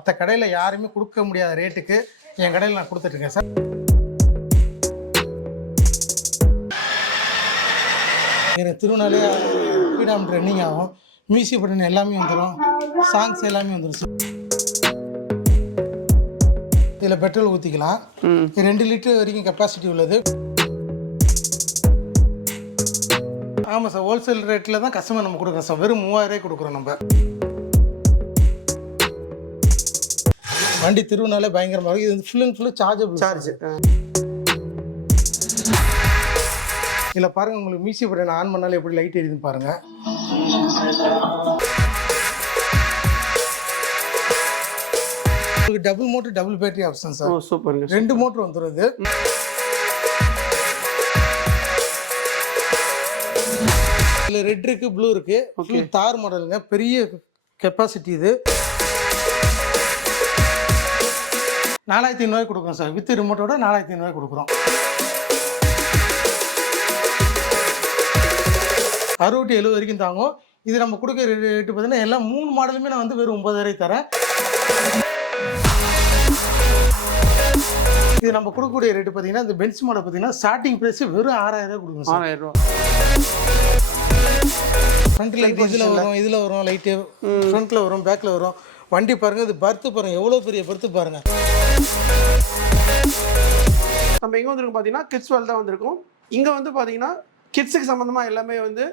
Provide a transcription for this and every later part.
மற்ற கடையில் யாருமே கொடுக்க முடியாத ரேட்டுக்கு என் கடையில் நான் கொடுத்துட்ருக்கேன் சார். எனக்கு திருவண்ணாலே ஸ்பீடாக ரன்னிங் ஆகும், மியூசிக் பட்டன் எல்லாமே வந்துடும், சாங்ஸ் எல்லாமே வந்துடும் சார். இதில் பெட்ரோல் ஊற்றிக்கலாம். 2 லிட்டர் வரைக்கும் கெப்பாசிட்டி உள்ளது. ஆமாம் சார், ஹோல்சேல் ரேட்டில் தான் கஸ்டமர் நம்ம கொடுக்குறோம் சார். வெறும் 3000 கொடுக்குறோம் நம்ம. வண்டி திருவண்ணாலே பயங்கரமாக இருக்குது. இது ஃபுல் அண்ட் ஃபுல்லு சார்ஜ். இதில் பாருங்கள், உங்களுக்கு மியூசிக் பட்டன் ஆன் பண்ணாலும் எப்படி லைட் எரியுதுன்னு பாருங்கள். உங்களுக்கு double motor double battery option sir. சூப்பருங்க. 2 மோட்டர் வந்துடுது. இதில் ரெட் இருக்கு, ப்ளூ இருக்கு. தார் மாடலுங்க, பெரிய கெப்பாசிட்டி. இது 4500 கொடுக்குறோம் சார். வித் ரிமோட்டோட 4500 கொடுக்குறோம். 60-70 வரைக்கும் தாங்கும். இது நம்ம கொடுக்குற ரேட்டு பார்த்தீங்கன்னா எல்லாம் 3 மாடலுமே நான் வந்து வெறும் 9000 தரேன். இது நம்ம கொடுக்கக்கூடிய ரேட்டு பார்த்தீங்கன்னா இந்த பென்ஸ் மாடல் பார்த்தீங்கன்னா ஸ்டார்டிங் ப்ரைஸ் வெறும் 6000 கொடுக்குறோம் சார். 6000 ஃப்ரண்ட் லைட் இதில் வரும் லைட்டு ஃப்ரண்ட்டில் வரும், பேக்கில் வரும். வண்டி பாருங்கள், இது பர்த்து பாருங்கள், எவ்வளோ பெரிய பர்த்து பாருங்கள். நம்ம எங்கே வந்துருக்கோம் பார்த்தீங்கன்னா கிட்ஸ் வேல் தான் வந்திருக்கோம். இங்கே வந்து பார்த்தீங்கன்னா கிட்ஸுக்கு சம்மந்தமாக எல்லாமே வந்து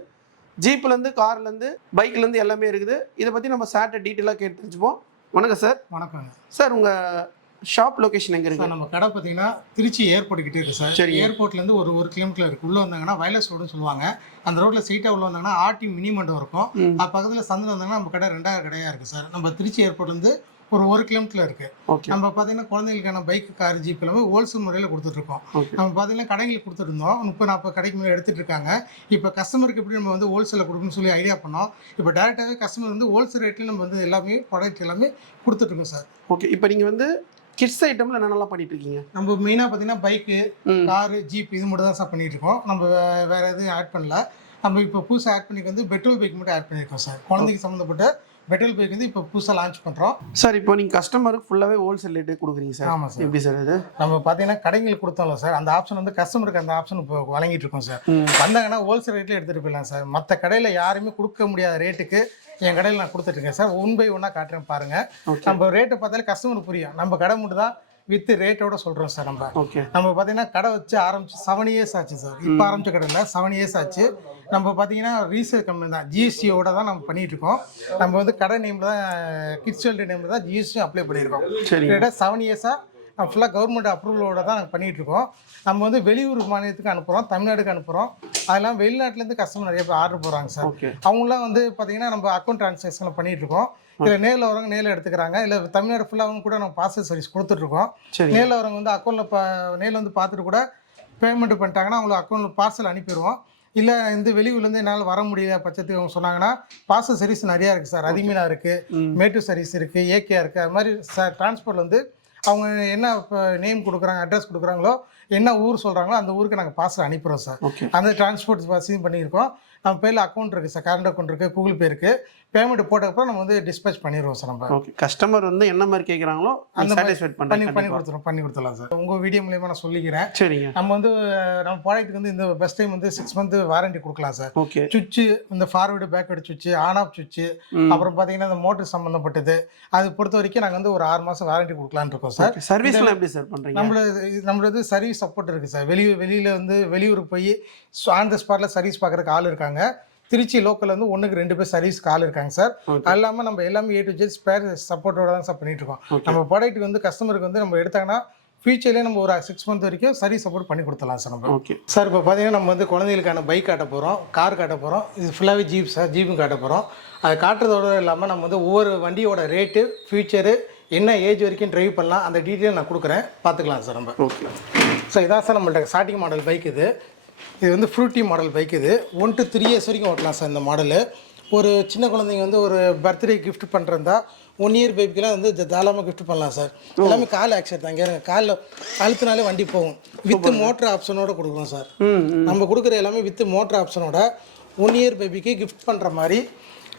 ஜீப்லேருந்து கார்லேருந்து பைக்லேருந்து எல்லாமே இருக்குது. இதை பற்றி நம்ம சார்ட்ட டீட்டெயிலாக கேட்டு தெரிஞ்சுப்போம். வணக்கம் சார். வணக்கம் சார். உங்கள் ஷாப் லொகேஷன் எங்கே இருக்குது? நம்ம கடை பார்த்தீங்கன்னா திருச்சி ஏர்போர்ட் கிட்டே இருக்குது சார். சரி, ஏர்போர்ட்லேருந்து ஒரு கிலோமீட்டர் இருக்குது. உள்ளே வந்தாங்கன்னா வயலஸ் ரோடுன்னு சொல்லுவாங்க. அந்த ரோட்டில் ஸ்ட்ரெயிட்டாக உள்ள வந்தாங்கன்னா ஆர்டி மினி மண்டபம் இருக்கும். அது பக்கத்தில் சந்தில் வந்தாங்கன்னா நம்ம கடை 2வது கடையாக இருக்குது சார். நம்ம திருச்சி ஏர்போர்ட்லேருந்து ஒரு கிலோமீட்டர் இருக்குது. நம்ம பார்த்தீங்கன்னா குழந்தைகளுக்கான பைக், கார், ஜீப் எல்லாமே ஹோல்சேல் முறையில் கொடுத்துட்ருக்கோம். நம்ம பார்த்தீங்கன்னா கடைங்களுக்கு கொடுத்துருந்தோம். 30-40 கடைக்கு மேலே எடுத்துகிட்டு இருக்காங்க. இப்போ கஸ்டமருக்கு எப்படி நம்ம வந்து ஹோல்சேலில் கொடுக்கணும்னு சொல்லி ஐடியா பண்ணோம். இப்போ டேரெக்டாகவே கஸ்டமர் வந்து ஹோல்சேல் ரேட்லேயும் நம்ம வந்து எல்லாமே ப்ராடக்ட் எல்லாமே கொடுத்துட்ருக்கோம் சார். ஓகே. இப்போ நீங்கள் வந்து கிட்ஸ் ஐட்டம்ல என்னென்னலாம் பண்ணிட்டு இருக்கீங்க? நம்ம மெயினாக பார்த்தீங்கன்னா பைக்கு, காரு, ஜீப் இது மட்டும் தான் சார் பண்ணிட்டு இருக்கோம். நம்ம வேற எதுவும் ஆட் பண்ணல. நம்ம இப்போ புதுசாக ஆட் பண்ணிக்க வந்து பெட்ரோல் பைக் மட்டும் ஆட் பண்ணியிருக்கோம் சார். குழந்தைக்கு சம்மந்தப்பட்ட பெட்ரோல் பைக் வந்து இப்போ புதுசாக லான்ச் பண்ணுறோம் சார். இப்போ நீங்கள் கஸ்டமருக்கு ஃபுல்லாகவே ஹோல்சேல் ரேட்டே கொடுக்குறீங்க சார்? ஆமாம் சார். எப்படி சார் இது? நம்ம பார்த்தீங்கன்னா கடைங்களுக்கு கொடுத்தோம்ல சார், அந்த ஆப்ஷன் வந்து கஸ்டமருக்கு அந்த ஆப்ஷன் இப்போ வழங்கிட்டு இருக்கோம் சார். வந்தாங்கன்னா ஹோல்சேல் ரேட்லேயே எடுத்துகிட்டு போயிடலாம் சார். மற்ற கடையில் யாருமே கொடுக்க முடியாத ரேட்டுக்கு என் கடையில் நான் கொடுத்துட்ருக்கேன் சார். 1 by 1 காட்டுறேன் பாருங்கள். நம்ம ரேட்டை பார்த்தாலே கஸ்டமருக்கு புரியும். நம்ம கடை மட்டும் தான் வித் ரேட்டோட சொல்கிறோம் சார். நம்ம பார்த்தீங்கன்னா கடை வச்சு ஆரம்பிச்சு 7 years ஆச்சு சார். இப்போ ஆரம்பிச்ச கடையில் 7 years ஆச்சு. நம்ம பார்த்தீங்கன்னா ரீசேல் கம்பெனி தான், ஜிஎஸ்டியோட தான் நம்ம பண்ணிட்டு இருக்கோம். நம்ம வந்து கடை நேமில் தான், கிட்ஸ் வேர்ல்டு நேமில் தான் ஜிஎஸ்டி அப்ளை பண்ணியிருக்கோம். கிட்டத்தட்ட 7 years ஃபுல்லாக கவர்மெண்ட் அப்ரூவலோட தான் நாங்கள் பண்ணிகிட்டு இருக்கோம். நம்ம வந்து வெளியூர் மாநிலத்துக்கு அனுப்புகிறோம், தமிழ்நாடுக்கு அனுப்புகிறோம். அதெல்லாம் வெளிநாட்டிலேருந்து கஸ்டமர் நிறைய பேர் ஆர்டர் போகிறாங்க சார். அவங்களாம் வந்து பார்த்தீங்கன்னா நம்ம அக்கௌண்ட் ட்ரான்சாக்ஷனில் பண்ணிகிட்டு இருக்கோம். இதில் நேரில் வரவங்க நேரில் எடுத்துக்கிறாங்க. இல்லை தமிழ்நாடு ஃபுல்லாகவும் கூட நம்ம பார்சல் சர்வீஸ் கொடுத்துட்ருக்கோம். நேரில் வரவங்க வந்து அக்கௌண்ட்டில் நேரில் வந்து பார்த்துட்டு கூட பேமெண்ட் பண்ணிட்டாங்கன்னா அவங்களுக்கு அக்கௌண்ட்டில் பார்சல் அனுப்பிடுவோம். இல்லை இந்த வெளியூர்லேருந்து என்னால் வர முடியாத பட்சத்துக்கு அவங்க சொன்னாங்கன்னா பார்சல் சர்வீஸ் நிறையா இருக்குது சார். அதிமீனா இருக்குது, மேட்டூர் சர்வீஸ் இருக்குது, ஏகேஆர் இருக்குது. அது மாதிரி டிரான்ஸ்போர்ட்டில் வந்து அவங்க என்ன இப்போ நேம் கொடுக்குறாங்க, அட்ரஸ் கொடுக்குறாங்களோ, என்ன ஊர் சொல்கிறாங்களோ அந்த ஊருக்கு நாங்கள் பார்சல் அனுப்பிடுறோம் சார். அந்த டிரான்ஸ்போர்ட் வசதியும் பண்ணியிருக்கோம். நம்ம பேரில் அக்கௌண்ட் இருக்குது சார், கரண்ட் அக்கௌண்ட் இருக்குது, கூகுள் பே இருக்குது. பேமெண்ட் போட்டப்பறம் நம்ம வந்து டிஸ்பேச் பண்ணிடுவோம் சார். நம்ம கஸ்டமர் வந்து என்ன மாதிரி கேட்குறாங்களோ அந்த பண்ணி கொடுத்துடலாம் சார். உங்கள் வீடியோ மூலியமாக நான் சொல்லிக்கிறேன். சரிங்க. நம்ம வந்து நம்ம ப்ராடக்ட்டுக்கு வந்து இந்த பெஸ்ட் டைம் வந்து 6 month வாரண்டி கொடுக்கலாம் சார். ஓகே. சுவிட்சு, இந்த ஃபார்வர்டு பேக்வர்டு சுவிட்சு, ஆன் ஆஃப் சுவிட்சு, அப்புறம் பார்த்தீங்கன்னா இந்த மோட்டர் சம்மந்தப்பட்டது, அது பொறுத்த வரைக்கும் நாங்கள் வந்து ஒரு 6 மாதம் வாரண்டி கொடுக்கலான்னு இருக்கோம் சார். சர்வீஸ்லாம் எப்படி சார் பண்ணுறீங்க? நம்மளது சர்வீஸ் சப்போர்ட் இருக்குது சார். வெளியில் வந்து வெளியூருக்கு போய் ஆன் த ஸ்பாட்டில் சர்வீஸ் பார்க்குறதுக்கு ஆள் இருக்காங்க. திருச்சி லோக்கல் வந்து 1க்கு 2 பேர் சர்வீஸ்க்கு ஆள் இருக்காங்க சார். அது இல்லாமல் நம்ம எல்லாமே A to Z ஸ்பேர் சப்போர்ட்டோட தான் சார் பண்ணிட்டு இருக்கோம். நம்ம ப்ராடக்ட் வந்து கஸ்டமருக்கு வந்து நம்ம எடுத்தாங்கன்னா ஃபியூச்சர்லேயே நம்ம ஒரு 6 month வரைக்கும் சர்வீஸ் சப்போர்ட் பண்ணி கொடுத்துடலாம் சார். நம்ம சார் இப்போ பார்த்தீங்கன்னா நம்ம வந்து குழந்தைகளுக்கான பைக் காட்ட போகிறோம், கார் காட்ட போகிறோம். இது ஃபுல்லாகவே ஜீப் சார். ஜீப்பும் காட்ட போகிறோம். அதை காட்டுறதோடு இல்லாமல் நம்ம வந்து ஒவ்வொரு வண்டியோட ரேட்டு, ஃபியூச்சரு, என்ன ஏஜ் வரைக்கும் ட்ரைவ் பண்ணலாம், அந்த டீட்டெயில் நான் கொடுக்குறேன், பார்த்துக்கலாம் சார். நம்ம சார் இதான் சார் நம்மள்ட்ட ஸ்டார்டிங் மாடல் பைக். இது வந்து ஃப்ரூட்டி மாடல் பைக். இது 1 to 3 years வரைக்கும் ஓட்டலாம் சார். இந்த மாடலு ஒரு சின்ன குழந்தைங்க வந்து ஒரு பர்த்டே கிஃப்ட் பண்ணுறதா 1 year பேபிக்கெலாம் வந்து தாராளமாக கிஃப்ட் பண்ணலாம் சார். எல்லாமே கால் ஆக்சர் தான். இங்கே காலில் அழுத்தினாலே வண்டி போகும். வித் மோட்டர் ஆப்ஷனோட கொடுக்குறோம் சார். நம்ம கொடுக்குற எல்லாமே வித் மோட்டர் ஆப்ஷனோட 1 year பேபிக்கு கிஃப்ட் பண்ணுற மாதிரி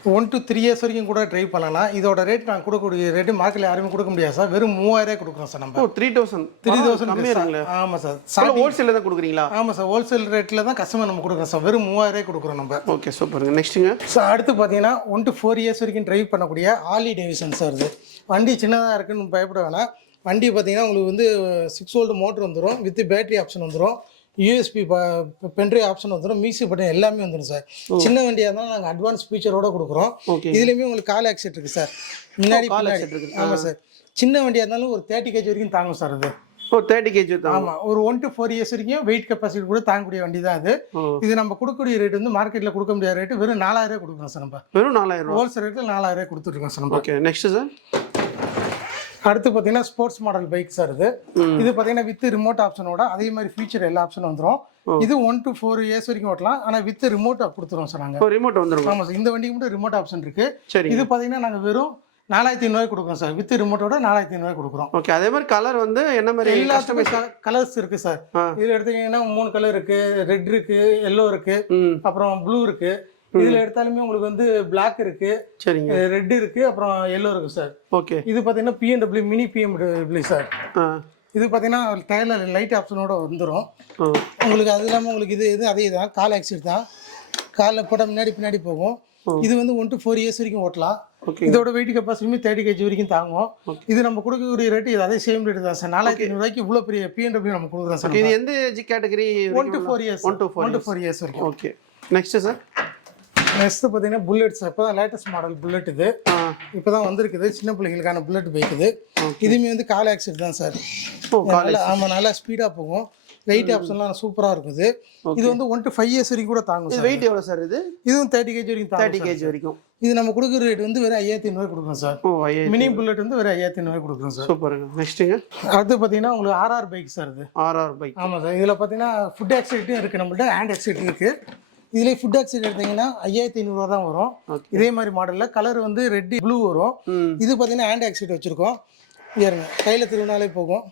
1 to 3 இயர்ஸ் வரைக்கும் கூட ட்ரைவ் பண்ணலாம். இதோட ரேட் நான் கொடுக்கக்கூடிய ரேட்டு மார்க்கெட்டில் யாருமே கொடுக்க முடியாது சார். வெறும் 3000 கொடுக்குறோம் சார் நம்ம. 3000 கம்மியாக இருக்குங்களா? ஆமாம் சார். ஹோல்சேலில் தான் கொடுக்குறீங்களா? ஆமாம் சார், ஹோல்சேல் ரேட்டில் தான் கஸ்டமர் நம்ம கொடுக்குறோம் சார். வெறும் 3000 கொடுக்குறோம் நம்ம. ஓகே சூப்பருங்க. நெக்ஸ்ட்டுங்க சார் அடுத்து பார்த்தீங்கன்னா 1 to 4 இயர்ஸ் வரைக்கும் ட்ரைவ் பண்ணக்கூடிய ஹார்லி டேவிட்சன் சார். இது வண்டி சின்னதாக இருக்குன்னு பயப்பட வேணாம். வண்டி பார்த்தீங்கன்னா உங்களுக்கு வந்து 6 வோல்ட் மோட்டர் வந்துடும், வித் பேட்டரி ஆப்ஷன் வந்துடும், யூஎஸ்பி பென்ட்ரைவ் ஆப்ஷன் வந்துடும், மியூசிக் பட்டன் எல்லாமே வந்துடும் சார். சின்ன வண்டியாக இருந்தாலும் நாங்கள் அட்வான்ஸ் ஃபீச்சரோட கொடுக்குறோம். இதுலேயுமே உங்களுக்கு கால் ஆக்சிட் இருக்குது சார், முன்னாடி பின்னாடி. ஆமாம் சார், சின்ன வண்டியாக இருந்தாலும் ஒரு 30 kg வரைக்கும் தாங்கும் சார் அது. 30 kg தான். ஆமாம், ஒரு 1 to 4 இயர்ஸ் வரைக்கும் வெயிட் கெப்பாசிட்டி கூட தாங்கக்கூடிய வண்டி தான் அது. இது நம்ம கொடுக்கக்கூடிய ரேட் வந்து மார்க்கெட்டில் கொடுக்க முடியாத ரேட்டு வெறும் 4000 கொடுக்குறோம் சார் நம்ம. வெறும் 4000 ஹோல்சேல் ரேட்டில் 4000 கொடுத்துருக்கோம் சார் நம்ம. ஓகே நெக்ஸ்ட் சார் அடுத்து பார்த்தீங்கன்னா ஸ்போர்ட்ஸ் மாடல் பைக் சார். இது பார்த்தீங்கன்னா வித் ரிமோட் ஆப்ஷனோட அதே மாதிரி ஃபீச்சர் எல்லா ஆப்ஷனும் வந்துடும். இது 1 to 4 இயர்ஸ் வரைக்கும் ஓட்டலாம், ஆனால் வித் ரிமோட் கொடுத்துருவோம் சார் நாங்கள். ரிமோட் வந்துடும். ஆமாம் சார், இந்த வண்டிக்கு மட்டும் ரிமோட் ஆப்ஷன் இருக்கு. சரி, இது பார்த்தீங்கன்னா நாங்கள் வெறும் 4500 கொடுக்குறோம் சார். வித் ரிமோட்டோட 4500 கொடுக்குறோம். ஓகே, அதே மாதிரி கலர் வந்து என்ன மாதிரி எல்லாத்துக்குமே கலர்ஸ் இருக்கு சார். இதில் எடுத்தீங்கன்னா 3 கலர் இருக்கு, ரெட் இருக்கு, எல்லோ இருக்கு, அப்புறம் ப்ளூ இருக்கு. இதுல எடுத்தாலுமே உங்களுக்கு வந்து பிளாக் இருக்கு, சரிங்க, ரெட் இருக்கு, அப்புறம் எல்லோ இருக்கு சார். ஓகே, இது பாத்தீங்கன்னா பிஎம்டபிள்யூ மினி பிஎம்டபிள்யூ சார். இது பாத்தீங்கன்னா டயர்ல லைட் ஆப்ஷனோட வந்துடும் உங்களுக்கு. அது இல்லாமல் உங்களுக்கு இது அதே தான், கால் ஆக்சிட் தான், காலில் போட்டால் முன்னாடி பின்னாடி போகும். இது வந்து 1 to 4 இயர்ஸ் வரைக்கும் ஓட்டலாம். இதோட வெயிட் கெப்பாசிட்டி 30 kg வரைக்கும் தாங்கும். இது நம்ம கொடுக்கக்கூடிய ரேட்டு இது அதே சேம் ரேட் தான் சார். 4500 இவ்வளோ பெரிய பிஎம்டபிள்யூ நம்ம கொடுக்குறோம் சார். இது எந்த age category? 1 to 4 years. 1 to 4 years வரைக்கும். Okay next sir. நெக்ஸ்ட் பார்த்தீங்கன்னா புல்லட் சார். இப்போ தான் லேட்டஸ்ட் மாடல் புல்லட். இது இப்போ தான் வந்திருக்குது, சின்ன பிள்ளைங்களுக்கான புல்லட் பைக் இது. இதுவுமே வந்து கால் ஆக்சிட் தான் சார். ஆமாம், நல்லா ஸ்பீடாக போகும், லைட் ஆப்ஷன்லாம் சூப்பராக இருக்குது. இது வந்து 1 to 5 இயர்ஸ் வரைக்கும் கூட தாங்கும் சார். வெயிட் எவ்வளோ சார் இது? இதுவும் 30 kg வரைக்கும் தாங்கும். 30 kg வரைக்கும். இது நம்ம கொடுக்குற ரேட் வந்து வெறும் 5500 கொடுக்குறோம் சார். மினி புல்லட் வந்து வெறும் 5500 கொடுக்குறோம் சார். சூப்பருங்க. நெக்ஸ்ட்டுங்க. அடுத்து பார்த்தீங்கன்னா உங்களுக்கு ஆர்ஆர் பைக் சார். இது ஆர்ஆர் பைக். ஆமாம் சார். இதில் பார்த்தீங்கன்னா ஃபுட் ஆக்சிடென்ட்டும் இருக்குது நம்மள்ட்ட, ஹேண்ட் ஆக்சிடென்ட் இருக்குது. இதுலேயே ஃபுட் ஆக்சிட் எடுத்தீங்கன்னா 5500 தான் வரும். இதே மாதிரி மாடலில் கலர் வந்து ரெட் ப்ளூ வரும். இது பார்த்தீங்கன்னா ஹேண்ட் ஆக்சிட் வச்சுருக்கோம். ஏறுங்க, கையில் திருவினாலே போகும்,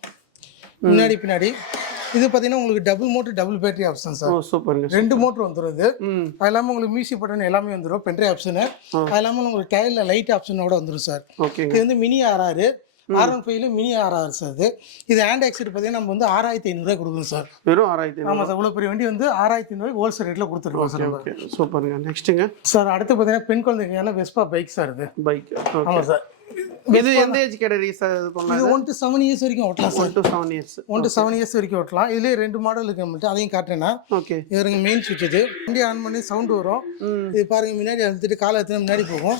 முன்னாடி பின்னாடி. இது பார்த்தீங்கன்னா உங்களுக்கு double motor double battery option sir. சூப்பருங்க. 2 மோட்டர் வந்துடும். இது அது இல்லாமல் உங்களுக்கு மியூசிக் பட்டன் எல்லாமே வந்துடும், பென்ட்ரைவ் ஆப்ஷனு. அது இல்லாமல் உங்களுக்கு டயரில் லைட் ஆப்ஷனோட வந்துடும் சார். இது வந்து mini RR, R15 mini RR sir. இது ஹேண்ட் ஆக்சிட் பார்த்தீங்கன்னா நம்ம வந்து 6500 கொடுக்குறோம் சார். வெறும் 6500? ஆமாம் சார், இவ்வளோ பெரிய வண்டி வந்து 6500 ஹோல்சேல் ரேட்டில் கொடுத்துருக்கோம் சார். ஓகே சூப்பருங்க. நெக்ஸ்ட்டுங்க சார். அடுத்து பார்த்தீங்கன்னா பெண் குழந்தைக்கான வெஸ்பா பைக் சார். இது பைக். ஆமாம் சார். இது எந்த ஏஜ் கேட்டகரி சார்? இது 1 to 7 இயர்ஸ் வரைக்கும் ஓட்டலாம் சார். 1 to 7 இயர்ஸ் வரைக்கும் ஓட்டலாம். இதுலேயே 2 மாடல் இருக்கு நம்மள்ட்ட, அதையும் காட்டுறேன்னா. ஓகே, இவருங்க மெயின் சுவிட்ச். இது வண்டி ஆன் பண்ணி சவுண்ட் வரும். இது பாருங்க, முன்னாடி அழுத்திட்டு காலை எடுத்து முன்னாடி போகும்,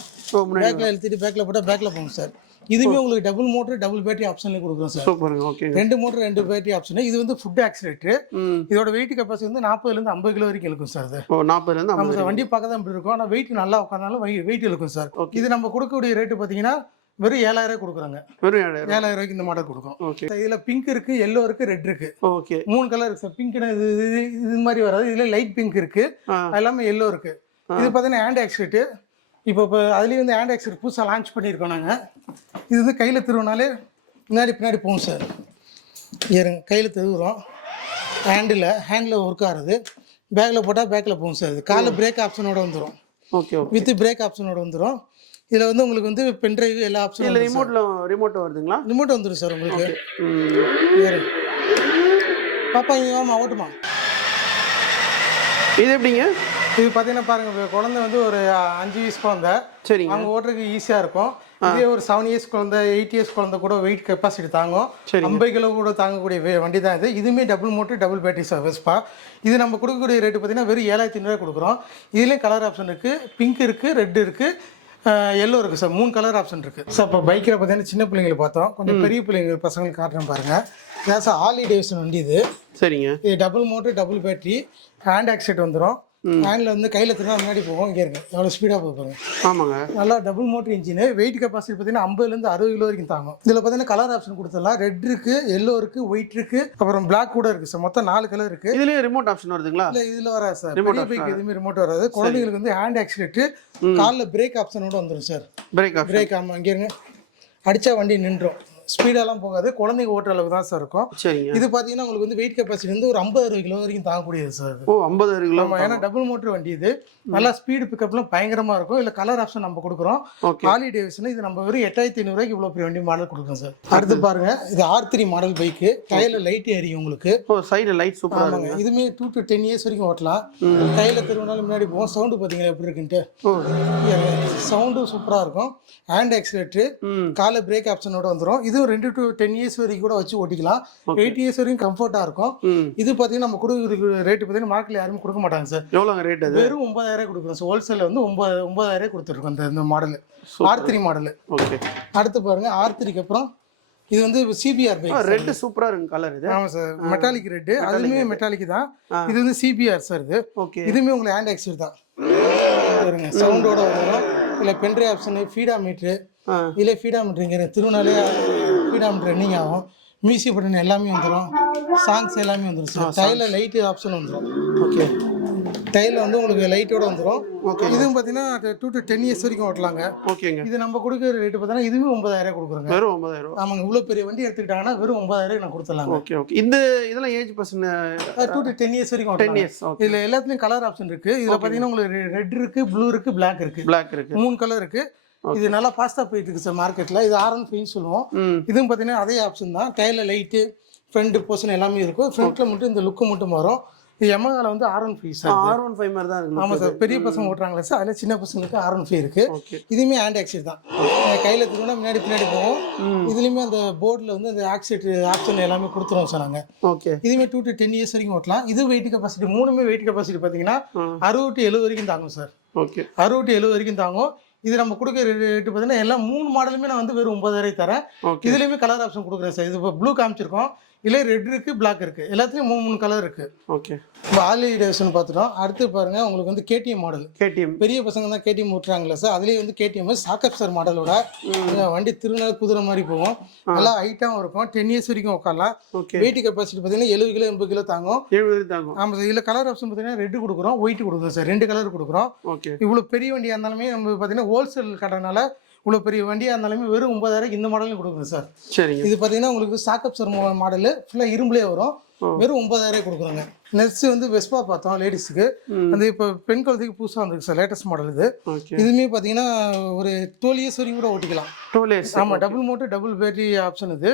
பேக்கில் அழுத்திட்டு பேக்கில் போட்டால் பேக்கில் போகும் சார். இதுவுமே உங்களுக்கு டபுள் மோட்டர் டபுள் பேட்டரி ஆப்ஷன்ல கொடுக்குறோம் சார். சூப்பருங்க. Okay, 2 motor 2 battery option. இது வந்து ஃபுட் ஆக்சிலேட்டர். இதோட வெயிட் கெப்பாசிட்டி வந்து 40 to 50 கிலோ வரைக்கும் இருக்கும் சார். இது 40 to 50. வண்டி பார்க்க தான் இப்படி இருக்கும், ஆனால் வெயிட் நல்லா உட்காந்தாலும் வெயிட் இருக்கும் சார். இது நம்ம கொடுக்கக்கூடிய ரேட்டு பார்த்தீங்கன்னா வெறும் 7000 கொடுக்குறாங்க. வெறும் 7000 ரூபாய்க்கு இந்த மாடல் கொடுக்கும். இதுல பிங்க் இருக்கு, எல்லோ இருக்கு, ரெட் இருக்கு. ஓகே, 3 கலர் இருக்கு சார். பிங்க் இது மாதிரி வராது, இதுல லைட் பிங்க் இருக்கு, எல்லாமே எல்லோ இருக்கு. இது பார்த்தீங்கன்னா ஹேண்ட் ஆக்சிட். இப்போ அதுலேயும் வந்து ஹேண்ட் ஆக்சிட் புதுசாக லான்ச் பண்ணியிருக்கோம் நாங்கள். இது வந்து கையில் திருவினாலே முன்னாடி பின்னாடி போகும் சார். ஏறுங்க, கையில் திருவுறோம், ஹேண்டில் ஒர்க் ஆகுது, பேக்கில் போட்டால் பேக்கில் போகும் சார். இது காலில் பிரேக் ஆப்ஷனோட வந்துடும். ஓகே, வித் பிரேக் ஆப்ஷனோட வந்துடும். இதில் வந்து உங்களுக்கு வந்து பென்ட்ரைவ் எல்லா ஆப்ஷனும் இல்லை, ரிமோட் வருதுங்களா? ரிமோட் வந்துடும் சார் உங்களுக்கு. வேறு பாப்பா இங்கே வாமா, ஓட்டுமா. இது எப்படிங்க? இது பார்த்தீங்கன்னா பாருங்க, குழந்தை வந்து ஒரு 5 வயசு குழந்தை. சரிங்க, அவங்க ஓட்டுறதுக்கு ஈஸியாக இருக்கும். இதே ஒரு 7 இயர்ஸ் குழந்தை, 8 இயர்ஸ் குழந்தை கூட வெயிட் கெப்பாசிட்டி தாங்கும். 50 கிலோ கூட தாங்கக்கூடிய வண்டி தான் இது. இதுவுமே double motor double battery sir Vespa. இது நம்ம கொடுக்கக்கூடிய ரேட்டு பார்த்தீங்கன்னா வெறும் 7500 கொடுக்குறோம். இதுலேயும் கலர் ஆப்ஷன் இருக்குது, பிங்க் இருக்குது, ரெட் இருக்குது, எல்லோ இருக்குது சார். 3 கலர் ஆப்ஷன் இருக்குது சார். இப்போ பைக்கில் பார்த்தீங்கன்னா சின்ன பிள்ளைங்களை பார்த்தோம், கொஞ்சம் பெரிய பிள்ளைங்க பசங்களுக்கு காட்டுறேன் பாருங்கள். இதான் சார் ஹார்லி டேவிட்சன் வண்டி இது. சரிங்க, இது double motor double battery, hand acid வந்துடும். ஹேண்டில் வந்து கையில் திரும்ப முன்னாடி போகும். இங்கே இருக்கு, எவ்வளோ ஸ்பீடாக போகுங்க. ஆமாங்க, நல்லா double motor engine. Wait capacity பார்த்தீங்கன்னா 50 to 60 கிலோ வரைக்கும் தாங்கும். இதில் பார்த்தீங்கன்னா கலர் ஆப்ஷன் கொடுத்துடலாம். ரெட் இருக்கு, எல்லோ இருக்கு, ஒயிட் இருக்கு, அப்புறம் பிளாக் கூட இருக்கு சார். மொத்தம் 4 கலர் இருக்கு. இதுலேயே ரிமோட் ஆப்ஷன் வருதுங்களா? இல்லை, இதில் வராது சார். பெரிய பைக் எதுவுமே ரிமோட் வராது. குழந்தைங்களுக்கு வந்து ஹேண்ட் ஆக்சிலேட்டு, காலில் பிரேக் ஆப்ஷனோட வந்துடும் சார். பிரேக். ஆமாம், இங்கே இருங்க, அடித்தா வண்டி நின்றோம். ஸ்பீடாலாம் போகாது, குழந்தைங்க ஓட்டுற அளவுக்கு தான் சார் இருக்கும். சரிங்க. இது பார்த்தீங்கன்னா உங்களுக்கு வந்து வெயிட் கெப்பாசிட்டி வந்து ஒரு 50-60 கிலோ வரைக்கும் தாங்கக்கூடியது சார் இது. ஓ 50 கிலோ. ஆமாம், ஏன்னா டபுள் மோட்டர் வண்டி இது. நல்லா ஸ்பீடு பிக்கப்லாம் பயங்கரமாக இருக்கும். இல்லை கலர் ஆப்ஷன் நம்ம கொடுக்குறோம். ஓகே. ஹார்லி டேவிட்சன் இது நம்ம வெறும் 8500 இவ்வளோ பெரிய வண்டி மாடல் கொடுக்குறோம் சார். அடுத்து பாருங்க, இது R3 மாடல் பைக்கு. டயரில் லைட் எரியும் உங்களுக்கு. ஓ சைடு லைட் சூப்பராக இருக்குங்க. இதுமே 2 to 10 இயர்ஸ் வரைக்கும் ஓட்டலாம். கையில் திரும்பினாலும் முன்னாடி போவோம். சவுண்டு பார்த்தீங்கன்னா எப்படி இருக்குன்ட்டு. சவுண்டும் சூப்பராக இருக்கும். ஹேண்ட் ஆக்சிலேட்டர், காலை பிரேக் ஆப்ஷனோட வந்துடும். இதுவும் 2 to 10 இயர்ஸ் வரைக்கும் கூட வச்சு ஓட்டிக்கலாம். 8 இயர்ஸ் வரைக்கும் கம்ஃபர்ட்டாக இருக்கும். இது பார்த்தீங்கன்னா நம்ம கொடுக்குற ரேட்டு பார்த்தீங்கன்னா மார்க்கெட்டில் யாருமே கொடுக்க மாட்டாங்க சார். எவ்வளோங்க ரேட் அது? வெறும் 9000 கொடுக்குறோம் சார். ஹோல்சேலில் வந்து 9000 கொடுத்துருக்கோம் இந்த மாடல். R3 model. ஓகே. அடுத்து பாருங்க, R3க்கு அப்புறம் இது வந்து CBR பைக். ரெட் சூப்பரா இருக்கு கலர் இது. ஆமாம் சார், மெட்டாலிக் ரெட்டு. அதுவுமே மெட்டாலிக் தான். இது வந்து CBR சார் இது. ஓகே. இதுவுமே உங்களுக்கு ஹேண்ட் ஆக்சில் தான். பாருங்க, சவுண்டோட வரும். இல்லை பென்ட்ரைவ் ஆப்ஷனு, ஃபீடா மீட்ரு, இல்லை ஃபீடா மீட்ருங்கிற திருநாளே ஃபீடா மீட்ரு ரன்னிங் ஆகும். மியூசிக் பட்டன் எல்லாமே வந்துடும். சாங்ஸ் எல்லாமே வந்துடும் சார். டயரில் லைட்டு ஆப்ஷன் வந்துடும். ஓகே. டயரில் வந்து உங்களுக்கு லைட்டோட வந்துடும். ஓகே. இதுவும் பார்த்தீங்கன்னா 2 to 10 இயர்ஸ் வரைக்கும் ஓட்டலாங்க. ஓகேங்க. இது நம்ம கொடுக்குற ரேட்டு பார்த்தீங்கன்னா இதுவும் 9000 கொடுக்குறோங்க. வெறும் 9000. ஆமாங்க, இவ்வளோ பெரிய வண்டி எடுத்துக்கிட்டாங்கன்னா வெறும் 9000 நான் கொடுத்துடலாங்க. Okay okay. இந்த இதெல்லாம் ஏஜ் பர்சன் 2 to 10 இயர்ஸ் வரைக்கும் 10 இயர்ஸ். ஓகே. இதில் எல்லாத்துலேயும் கலர் ஆப்ஷன் இருக்குது. இதில் பார்த்தீங்கன்னா உங்களுக்கு ரெட் இருக்குது, ப்ளூ இருக்குது, பிளாக் இருக்குது. பிளாக் இருக்குது. 3 கலர் இருக்குது. இது நல்லா ஃபாஸ்ட்டாக போயிட்டு இருக்கு சார் மார்க்கெட்டில். இது R15 சொல்லுவோம். இதுவும் பார்த்தீங்கன்னா அதே ஆப்ஷன் தான். டயரில் லைட்டு, ஃப்ரண்ட் போர்ஷன் எல்லாமே இருக்கும். ஃப்ரண்ட்டில் மட்டும் இந்த லுக்கு மட்டும் வரும். இது Yamahaல வந்து R15 சார். R15 மாதிரி தான் இருக்கு. ஆமாம் சார், பெரிய பசங்க ஓட்டுறாங்களே சார், அதில் சின்ன பசங்களுக்கு R15 இருக்குது. இதுவுமே ஹேண்ட் ஆக்சில் தான். கையில் திருவினா முன்னாடி பின்னாடி போவோம். இதுலேயுமே அந்த போர்டில் வந்து அந்த ஆக்சிலேட்டர் ஆப்ஷன் எல்லாமே கொடுத்துருவோம் சார் நாங்கள். ஓகே. இதுவுமே 2 to 10 இயர்ஸ் வரைக்கும் ஓட்டலாம். இது வெயிட் கெப்பாசிட்டி, மூணுமே வெயிட் கெப்பாசிட்டி பார்த்தீங்கன்னா 60 to 70 வரைக்கும் தாங்கும் சார். ஓகே. 60 to 70 வரைக்கும் தாங்கும். இது நம்ம கொடுக்குற ரேட்டு பார்த்தீங்கன்னா எல்லாம் 3 மாடலுமே நான் வந்து வெறும் 9000 தரேன். இதுலேயுமே கலர் ஆப்ஷன் கொடுக்குறேன் சார். இது இப்போ ப்ளூ காமிச்சிருக்கோம். இல்லை ரெட் இருக்குது, பிளாக் இருக்குது. எல்லாத்துலேயும் 3 கலர் இருக்குது. ஓகே. இப்போ ஹார்லி டேவிட்சன் பார்த்துட்டோம். அடுத்து பாருங்கள், உங்களுக்கு வந்து KTM மாடல். KTM பெரிய பசங்க தான் KTM ஓட்டுறாங்களே சார். அதுலேயே வந்து KTM சாக்கப் சார் மாடலோட வண்டி திருநாள் குதிரை மாதிரி போகும். நல்லா ஹைட்டாகவும் இருக்கும். 10 இயர்ஸ் வரைக்கும் உட்காரலாம். வெயிட் கெப்பாசிட்டி பார்த்தீங்கன்னா 70 கிலோ 80 கிலோ தாங்கும். 70 தாங்கும். ஆமாம் சார். இதில் கலர் ஆப்ஷன் பார்த்தீங்கன்னா ரெட்டு கொடுக்குறோம், ஒயிட் கொடுக்குறோம் சார். 2 கலர் கொடுக்குறோம். ஓகே. இவ்வளோ பெரிய வண்டியாக இருந்தாலுமே நம்ம பார்த்தீங்கன்னா ஹோல்சேல் கடைனால இவ்வளோ பெரிய வண்டியாக இருந்தாலுமே வெறும் 9000 இந்த மாடலும் கொடுக்குறோம் சார். சரிங்க. இது பார்த்தீங்கன்னா உங்களுக்கு சாக்கப் சார் மாடலு ஃபுல்லாக இரும்புலேயே வரும். வெறும் 9000 கொடுக்குறோங்க. நெக்ஸ்ட் வந்து வெஸ்பா பார்த்தோம் லேடிஸுக்கு. அந்த இப்போ பெண் குழந்தைக்கு புதுசாக வந்துருக்கு சார், லேட்டஸ்ட் மாடல் இது. இதுவுமே பார்த்தீங்கன்னா ஒரு 12 இயர்ஸ் வரைக்கும் கூட ஓட்டிக்கலாம். 12 இயர்ஸ். ஆமாம், double motor double battery option இது.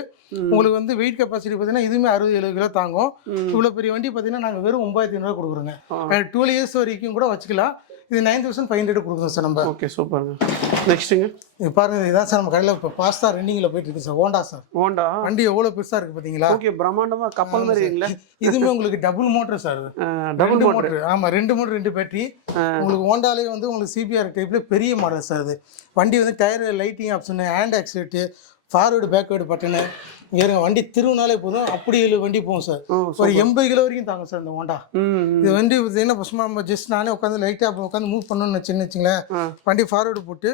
உங்களுக்கு வந்து வெயிட் கெப்பாசிட்டி பார்த்தீங்கன்னா இதுவுமே 60-70 கிலோ தாங்கும். இவ்வளோ பெரிய வண்டி பார்த்தீங்கன்னா நாங்கள் வெறும் 9500 கொடுக்குறோங்க. 12 இயர்ஸ் வரைக்கும் கூட வச்சுக்கலாம். இது 9500 கொடுக்குறோம் சார் நம்ம. ஓகே, சூப்பருங்க. நெக்ஸ்ட்டுங்க இது பாருங்க, இதுதான் சார் நம்ம கடையில் இப்போ பாஸ்தா ரன்னிங்கில் போயிட்டு இருக்கு சார். Honda sir. ஹோண்டா வண்டி எவ்வளோ பெருசாக இருக்குது பார்த்தீங்களா? ஓகே, பிரம்மாண்டமாக கப்பல் மாதிரி இருக்குங்களா? இதுவுமே உங்களுக்கு double motor sir. Double motor. ஆமாம், 2 மோட்டர் 2 பேட்டரி. உங்களுக்கு ஹோண்டாலே வந்து உங்களுக்கு CBR டைப்பில் பெரிய மாடல் சார் இது. வண்டி வந்து tyre lighting option, hand accelerator, forward backward button. இங்கே வண்டி திருவினாலே போதும், அப்படி வண்டி போகும் சார். ஒரு 80 கிலோ வரைக்கும் தாங்க சார் இந்த ஹோண்டா. இது வண்டி பார்த்தீங்கன்னா ஃபஸ்ட் நம்ம ஜஸ்ட் நானே உட்காந்து லைட்டாக உட்காந்து மூவ் பண்ணணும்னு வச்சுங்களேன். வண்டி ஃபார்வேர்டு போட்டு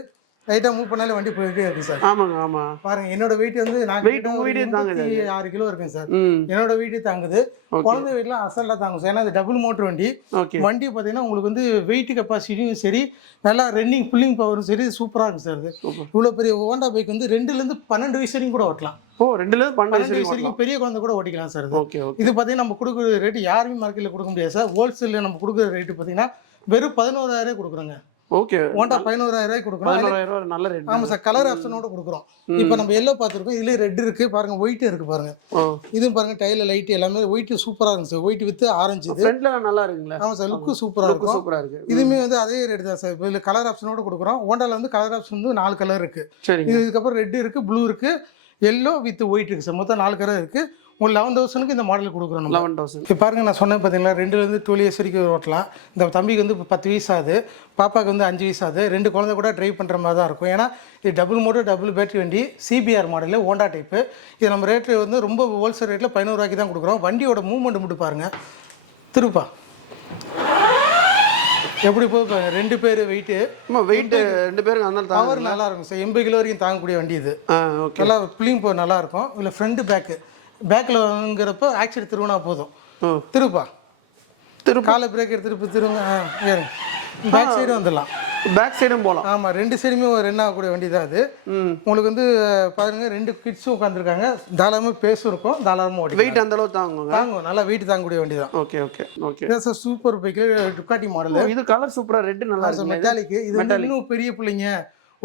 லைட்டாக மூவ் பண்ணாலே வண்டி போயிட்டே இருக்கு சார். ஆமாங்க, ஆமாம். பாருங்க, என்னோட வெயிட் வந்து நான் 6 கிலோ இருக்கேன் சார். என்னோட வெயிட்டு தாங்குது. குழந்தை வெயிட்லாம் அசலாக தாங்கும் சார். ஏன்னா இது டபுள் மோட்டர் வண்டி. வண்டி பார்த்தீங்கன்னா உங்களுக்கு வந்து வெயிட் கெப்பாசிட்டியும் சரி, நல்லா ரன்னிங் புல்லிங் பவரும் சரி, சூப்பராக இருக்கும் சார். இது இவ்வளோ பெரிய ஹோண்டா பைக் வந்து 2லேருந்து 12 வயசு வரைக்கும் கூட ஓட்டலாம். ஓ, 2லேருந்து 12 வயசு வரைக்கும் பெரிய குழந்தை கூட ஓட்டிக்கலாம் சார். ஓகே. இது பார்த்தீங்கன்னா நம்ம கொடுக்குற ரேட்டு யாருமே மார்க்கெட்டில் கொடுக்க முடியாது சார். ஹோல்சேலில் நம்ம கொடுக்குற ரேட்டு பார்த்தீங்கன்னா வெறும் 11000 கொடுக்குறோங்க. ஓகே. ஹோண்டா 11000 கொடுக்குறோம். 11000 நல்ல ரேட். ஆமாம் சார், கலர் ஆப்ஷனோட கொடுக்குறோம். இப்போ நம்ம எல்லோ பார்த்துருக்கோம். இதுலேயே ரெட் இருக்குது பாருங்க, ஒயிட் இருக்குது பாருங்க. இதுவும் பாருங்க, டயரில் லைட் எல்லாமே ஒயிட் சூப்பராக இருக்கும் சார். White with orange. இது ஃப்ரண்ட்ல நல்லா இருக்குங்களா? ஆமாம் சார், லுக்கு சூப்பராக இருக்கும். சூப்பராக இருக்குது. இதுவுமே வந்து அதே ரேட் தான் சார். இப்போ இதில் கலர் ஆப்ஷனோட கொடுக்குறோம். ஹோண்டாவில் வந்து கலர் ஆப்ஷன் வந்து 4 கலர் இருக்குது. சரிங்க. இதுக்கப்புறம் ரெட் இருக்குது, ப்ளூ இருக்குது, எல்லோ வித் ஒயிட் இருக்குது சார். மொத்தம் 4 கலர் இருக்குது. உங்களுக்கு 11,000க்கு இந்த மாடல் கொடுக்குறோம். 11,000. இப்போ பாருங்க, நான் சொன்னேன் பார்த்தீங்களா, 2லேருந்து 12 இயர்ஸ் வரைக்கும் ஓட்டலாம். இந்த தம்பிக்கு வந்து 10 வயசு ஆகுது, பாப்பாவுக்கு வந்து 5 வயசு ஆகுது. 2 குழந்தை கூட ட்ரைவ் பண்ணுற மாதிரி தான் இருக்கும். ஏன்னா இது டபுள் மோட்டர் டபுள் பேட்டரி வண்டி, CBR மாடலு, ஹோண்டா டைப்பு. இது நம்ம ரேட்டு வந்து ரொம்ப ஹோல்சேல் ரேட்டில் 11,000 தான் கொடுக்குறோம். வண்டியோட மூவ்மெண்ட் மட்டும் பாருங்கள். திருப்பா எப்படி போய் 2 பேர் வெயிட்டு. வெயிட் 2 பேருக்கு அதனால பவர் நல்லா இருக்கும் சார். 80 கிலோ வரைக்கும் தாங்கக்கூடிய வண்டி இது. நல்லா புல்லிங் பவர் நல்லா இருக்கும். இல்லை ஃப்ரண்ட் பேக்கில் வாங்குறப்போ ஆக்சிடென்ட் திருவினா போதும். திருப்பா காலை பிரேக் எடுத்துட்டு திரும்ப ஏறுங்க. பேக் சைடு வந்துடலாம். பேக் சைடும் போகலாம். ஆமாம், 2 சைடுமே ஒரு ரன் ஆகக்கூடிய வண்டி தான் அது. ம். உங்களுக்கு வந்து பாருங்க 2 கிட்ஸும் உட்காந்துருக்காங்க. தாராளமாக பேஸும் இருக்கும், தாராளமாக ஓடி வெயிட் அந்த அளவு தாங்குங்க. தாங்கும், நல்லா வெயிட் தாங்கக்கூடிய வண்டி தான். Okay okay okay. இதான் sir super bike Ducati model. இது கலர் சூப்பரா ரெட் நல்லா இருக்கு. மெட்டாலிக். இது வந்து இன்னும் பெரிய பிள்ளைங்க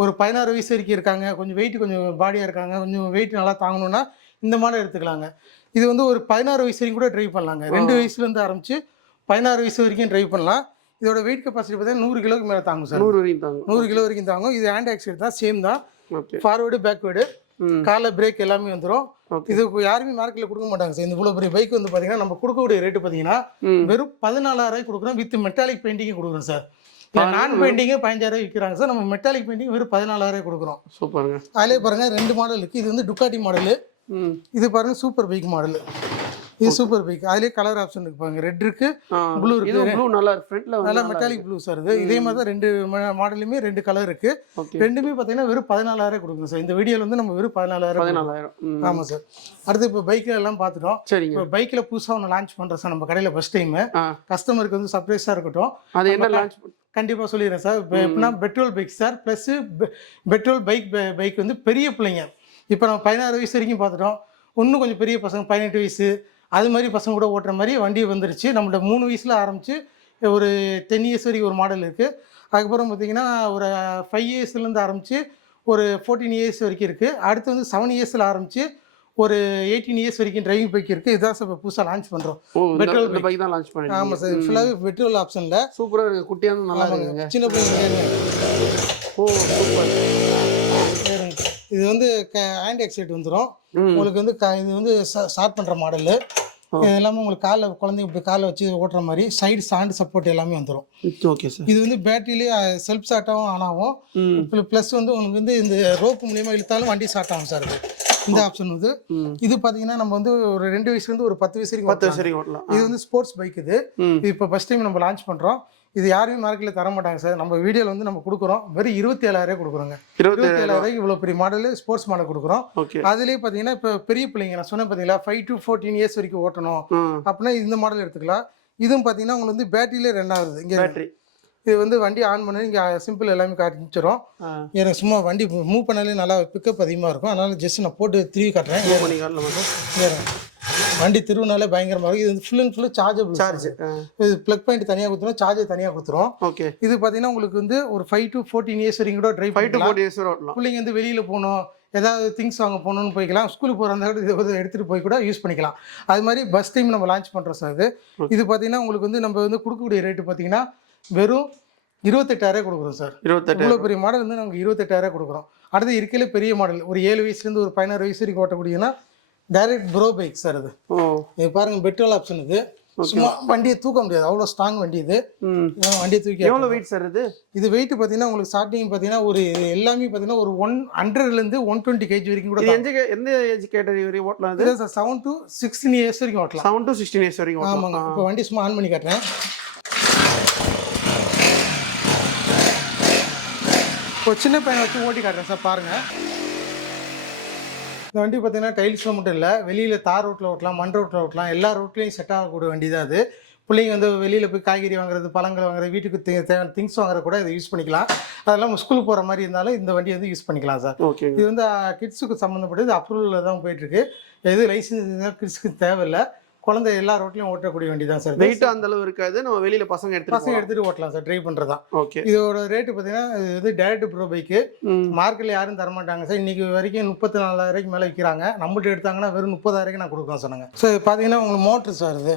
ஒரு 16 வயசு வரைக்கும் இருக்காங்க, கொஞ்சம் வெயிட் கொஞ்சம் பாடியாக இருக்காங்க, கொஞ்சம் வெயிட் நல்லா தாங்கணும்னா இந்த மாடல் எடுத்துக்கலாங்க. இது வந்து ஒரு 16 வயசு வரைக்கும் கூட ட்ரைவ் பண்ணலாங்க. 2 வயசுலேருந்து ஆரம்பிச்சு 16 வயசு வரைக்கும் ட்ரைவ் பண்ணலாம். இதோட வெயிட் கெப்பாசிட்டி பார்த்தீங்கன்னா 100 கிலோக்கு மேலே தாங்கும் சார். 100 வரைக்கும் தாங்கும். 100 கிலோ வரைக்கும் தாங்கும். இது ஹேண்ட் ஆக்சிடென்ட் தான், சேம் தான். ஓகே. ஃபார்வேர்டு பேக்வேர்டு கால பிரேக் எல்லாமே வந்துடும். இது யாருமே மார்க்கெட்டில் கொடுக்க மாட்டாங்க சார். இந்த இவ்வளோ பெரிய பைக் வந்து பார்த்தீங்கன்னா நம்ம கொடுக்கக்கூடிய ரேட்டு பார்த்தீங்கன்னா வெறும் 14,000 கொடுக்குறோம். வித் மெட்டாலிக் பெயிண்டிங் கொடுக்குறோம் சார். நான் பெயிண்டிங்கே 15,000 விற்கிறாங்க சார். நம்ம மெட்டாலிக் பெயிண்டிங் வெறும் 14,000 கொடுக்குறோம். சூப்பருங்க. அதிலே பாருங்க 2 மாடல் இருக்குது. இது வந்து டுக்காட்டி மாடலு, இது பாருங்க சூப்பர் பைக் மாடல். இது சூப்பர் பைக். அதுலேயே கலர் ஆப்ஷன் இருக்கு பாருங்க. ரெட் இருக்கு, ப்ளூ இருக்கு. ப்ளூ நல்லா இருக்கு, ஃப்ரண்ட்ல நல்லா மெட்டாலிக் ப்ளூ சார். இது இதே மாதிரி தான் 2 மாடலுமே 2 கலர் இருக்கு. ரெண்டுமே பார்த்தீங்கன்னா வெறும் 14,000 கொடுக்குறோம் சார். இந்த வீடியோவில் வந்து நம்ம வெறும் 14,000. ஆமாம் சார். அடுத்து இப்போ பைக்கில் எல்லாம் பார்த்துட்டோம். சரிங்க. இப்போ பைக்கில் புதுசாக ஒன்று லான்ச் பண்ணுறோம் சார் நம்ம கடையில் ஃபர்ஸ்ட் டைம். கஸ்டமருக்கு வந்து சர்ப்ரைஸாக இருக்கட்டும். அது என்ன லான்ச் கண்டிப்பாக சொல்லிடுறேன் சார். இப்போ எப்படின்னா petrol bike sir, plus petrol bike வந்து பெரிய பிள்ளைங்க. இப்போ நம்ம 16 வயசு வரைக்கும் பார்த்துட்டோம். இன்னும் கொஞ்சம் பெரிய பசங்க 18 வயசு அது மாதிரி பசங்க கூட ஓட்டுற மாதிரி வண்டி வந்துருச்சு. நம்மள்ட்ட 3 வயசில் ஆரம்பித்து ஒரு 10 இயர்ஸ் வரைக்கும் ஒரு மாடல் இருக்குது. அதுக்கப்புறம் பார்த்திங்கன்னா ஒரு 5 இயர்ஸ்லேருந்து ஆரம்பித்து ஒரு 14 இயர்ஸ் வரைக்கும் இருக்குது. அடுத்து வந்து 7 இயர்ஸில் ஆரம்பித்து ஒரு 18 இயர்ஸ் வரைக்கும் டிரைவிங் பைக் இருக்குது. இதுதான் சார் இப்போ புதுசாக லான்ச் பண்ணுறோம். பெட்ரோல் பைக் தான் லான்ச் பண்ணுறோம். ஆமாம் சார். ஃபுல்லாகவே பெட்ரோல் ஆப்ஷனில் சூப்பராக இருக்குது. குட்டியாக நல்லா இருக்குங்க. சின்ன பிள்ளைங்க. ஓ சூப்பர். இது வந்து ஹேண்ட் எக்ஸைட் வந்துடும் உங்களுக்கு. வந்து இது வந்து ஸ்டார்ட் பண்ணுற மாடலு. இது எல்லாமே உங்களுக்கு காலில் குழந்தைங்க இப்படி காலில் வச்சு ஓட்டுற மாதிரி சைடு ஸ்டாண்ட் சப்போர்ட் எல்லாமே வந்துடும். Okay sir. இது வந்து பேட்டரியிலே செல்ஃப் ஸ்டார்ட்டாகவும் ஆன் ஆகும். ப்ளஸ் வந்து உங்களுக்கு வந்து இந்த ரோப்பு மூலியமாக இழுத்தாலும் வண்டி ஸ்டார்ட் ஆகும் சார். இந்த ஆப்ஷன் வந்து இது பார்த்தீங்கன்னா நம்ம வந்து ஒரு 2 வயசுலேருந்து ஒரு 10 வயசு வரைக்கும் ஓட்டலாம். இது வந்து ஸ்போர்ட்ஸ் பைக். இது இப்போ ஃபர்ஸ்ட் டைம் நம்ம லான்ச் பண்ணுறோம். இது யாருமே மார்க்கெட்டில் தர மாட்டாங்க சார். நம்ம வீடியோவில் வந்து நம்ம கொடுக்குறோம். வெறும் 27,000 கொடுக்குறோங்க. 27,000 இவ்வளோ பெரிய மாடல் ஸ்போர்ட்ஸ் மாடல் கொடுக்குறோம். அதுலேயே பார்த்தீங்கன்னா இப்போ பெரிய பிள்ளைங்க நான் சொன்னேன் பார்த்தீங்களா 5 to 14 இயர்ஸ் வரைக்கும் ஓட்டணும் அப்படின்னா இந்த மாடல் எடுத்துக்கலாம். இதுவும் பார்த்தீங்கன்னா உங்களுக்கு வந்து பேட்டரியிலே ரன் ஆகுது. இங்கே பேட்டரி இது வந்து வண்டி ஆன் பண்ணி இங்கே சிம்பிள் எல்லாமே காட்டிச்சிடும். எனக்கு சும்மா வண்டி மூவ் பண்ணாலே நல்லா பிக்கப் அதிகமாக இருக்கும். அதனால் ஜஸ்ட் நான் போட்டு திருவி காட்டுறேன். வண்டி திருவினாலே பயங்கரமாக இருக்கும். இது வந்து ஃபுல் அண்ட் ஃபுல்லு சார்ஜபிள். இது ப்ளக் பாயிண்ட் தனியாக கொடுத்துரும், சார்ஜர் தனியாக கொடுத்துரும். ஓகே. இது பார்த்தீங்கன்னா உங்களுக்கு வந்து ஒரு 5 to 14 இயர்ஸ் வரைக்கும் கூட ட்ரைவ் பண்ணலாம். பிள்ளைங்க வந்து வெளியில் போகணும், ஏதாவது திங்ஸ் வாங்க போகணுன்னு போய்க்கலாம். ஸ்கூலுக்கு போகிறதா கூட இதை எடுத்துகிட்டு போய் கூட யூஸ் பண்ணிக்கலாம். அது மாதிரி பஸ் டைம் நம்ம லான்ச் பண்ணுறோம் சார். இது பார்த்தீங்கன்னா உங்களுக்கு வந்து நம்ம வந்து கொடுக்கக்கூடிய ரேட்டு பார்த்தீங்கன்னா வெறும் 28,000 கொடுக்குறோம் சார். இவ்வளோ பெரிய மாடல் வந்து நமக்கு 28,000 கொடுக்குறோம். அடுத்து இருக்கையில பெரிய மாடல் ஒரு 7 வயசுலேருந்து ஒரு 16 வயசு வரைக்கும் ஓட்டக்கூடியனா டைரக்ட் ப்ரோ பைக் சார். இது இது பாருங்க பெட்ரோல் ஆப்ஷன். இது சும்மா வண்டியை தூக்க முடியாது, அவ்வளோ ஸ்ட்ராங் வண்டி. இது வண்டியை தூக்கி எவ்வளோ வெயிட் சார்? இது வெயிட் பார்த்தீங்கன்னா உங்களுக்கு ஸ்டார்டிங் பார்த்தீங்கன்னா ஒரு எல்லாமே பார்த்தீங்கன்னா ஒரு 100லேருந்து 120 kg வரைக்கும் கூட. எந்த ஏஜ் கேட்டகரி வரைக்கும் ஓட்டலாம்? இது சார் 7 to 16 இயர்ஸ் வரைக்கும் ஓட்டலாம். 7 to 16 இயர்ஸ் வரைக்கும். ஆமாங்க. இப்போ வண்டி சும்மா ஆன் பண்ணி காட்டுறேன். இப்போ சின்ன பையனை வச்சு ஓட்டி காட்டுறேன் சார். பாருங்கள் இந்த வண்டி பார்த்தீங்கன்னா டைல்ஸில் மட்டும் இல்லை, வெளியில் தார் ரோட்டில் ஓட்டலாம், மண் ரோட்டில் ஓட்டலாம், எல்லா ரோட்லேயும் செட் ஆகக்கூடிய வண்டி தான் அது. பிள்ளைங்க வந்து வெளியில் போய் காய்கறி வாங்குறது, பழங்கள் வாங்குறது, வீட்டுக்கு தேவையான திங்ஸ் வாங்குறது கூட இதை யூஸ் பண்ணிக்கலாம். அதெல்லாம் ஸ்கூலுக்கு போகிற மாதிரி இருந்தாலும் இந்த வண்டி வந்து யூஸ் பண்ணிக்கலாம் சார். ஓகே. இது வந்து கிட்ஸுக்கு சம்மந்தப்பட்டது, அப்ரூவலில் தான் போயிட்டுருக்கு. எது லைசன்ஸ் கிட்ஸுக்கு தேவையில்லை. குழந்தை எல்லா ரோட்லையும் ஓட்டக்கூடிய வண்டி தான் சார். வெயிட் அந்த அளவு இருக்காது. நம்ம வெளியில பசங்க எடுத்துட்டு ஓட்டலாம் சார். ட்ரைவ் பண்றதா. ஓகே. இதோட ரேட் பார்த்தீங்கன்னா இது டைரக்ட் ப்ரோ பைக்கு. மார்க்கெட்ல யாரும் தர மாட்டாங்க சார். இன்னைக்கு வரைக்கும் 34,000 மேலே விற்கிறாங்க. நம்மள்ட்ட எடுத்தாங்கன்னா வெறும் 30,000 நான் கொடுக்குறேன் சொன்னாங்க. ஸோ பார்த்தீங்கன்னா உங்களுக்கு மோட்ரு சார். இது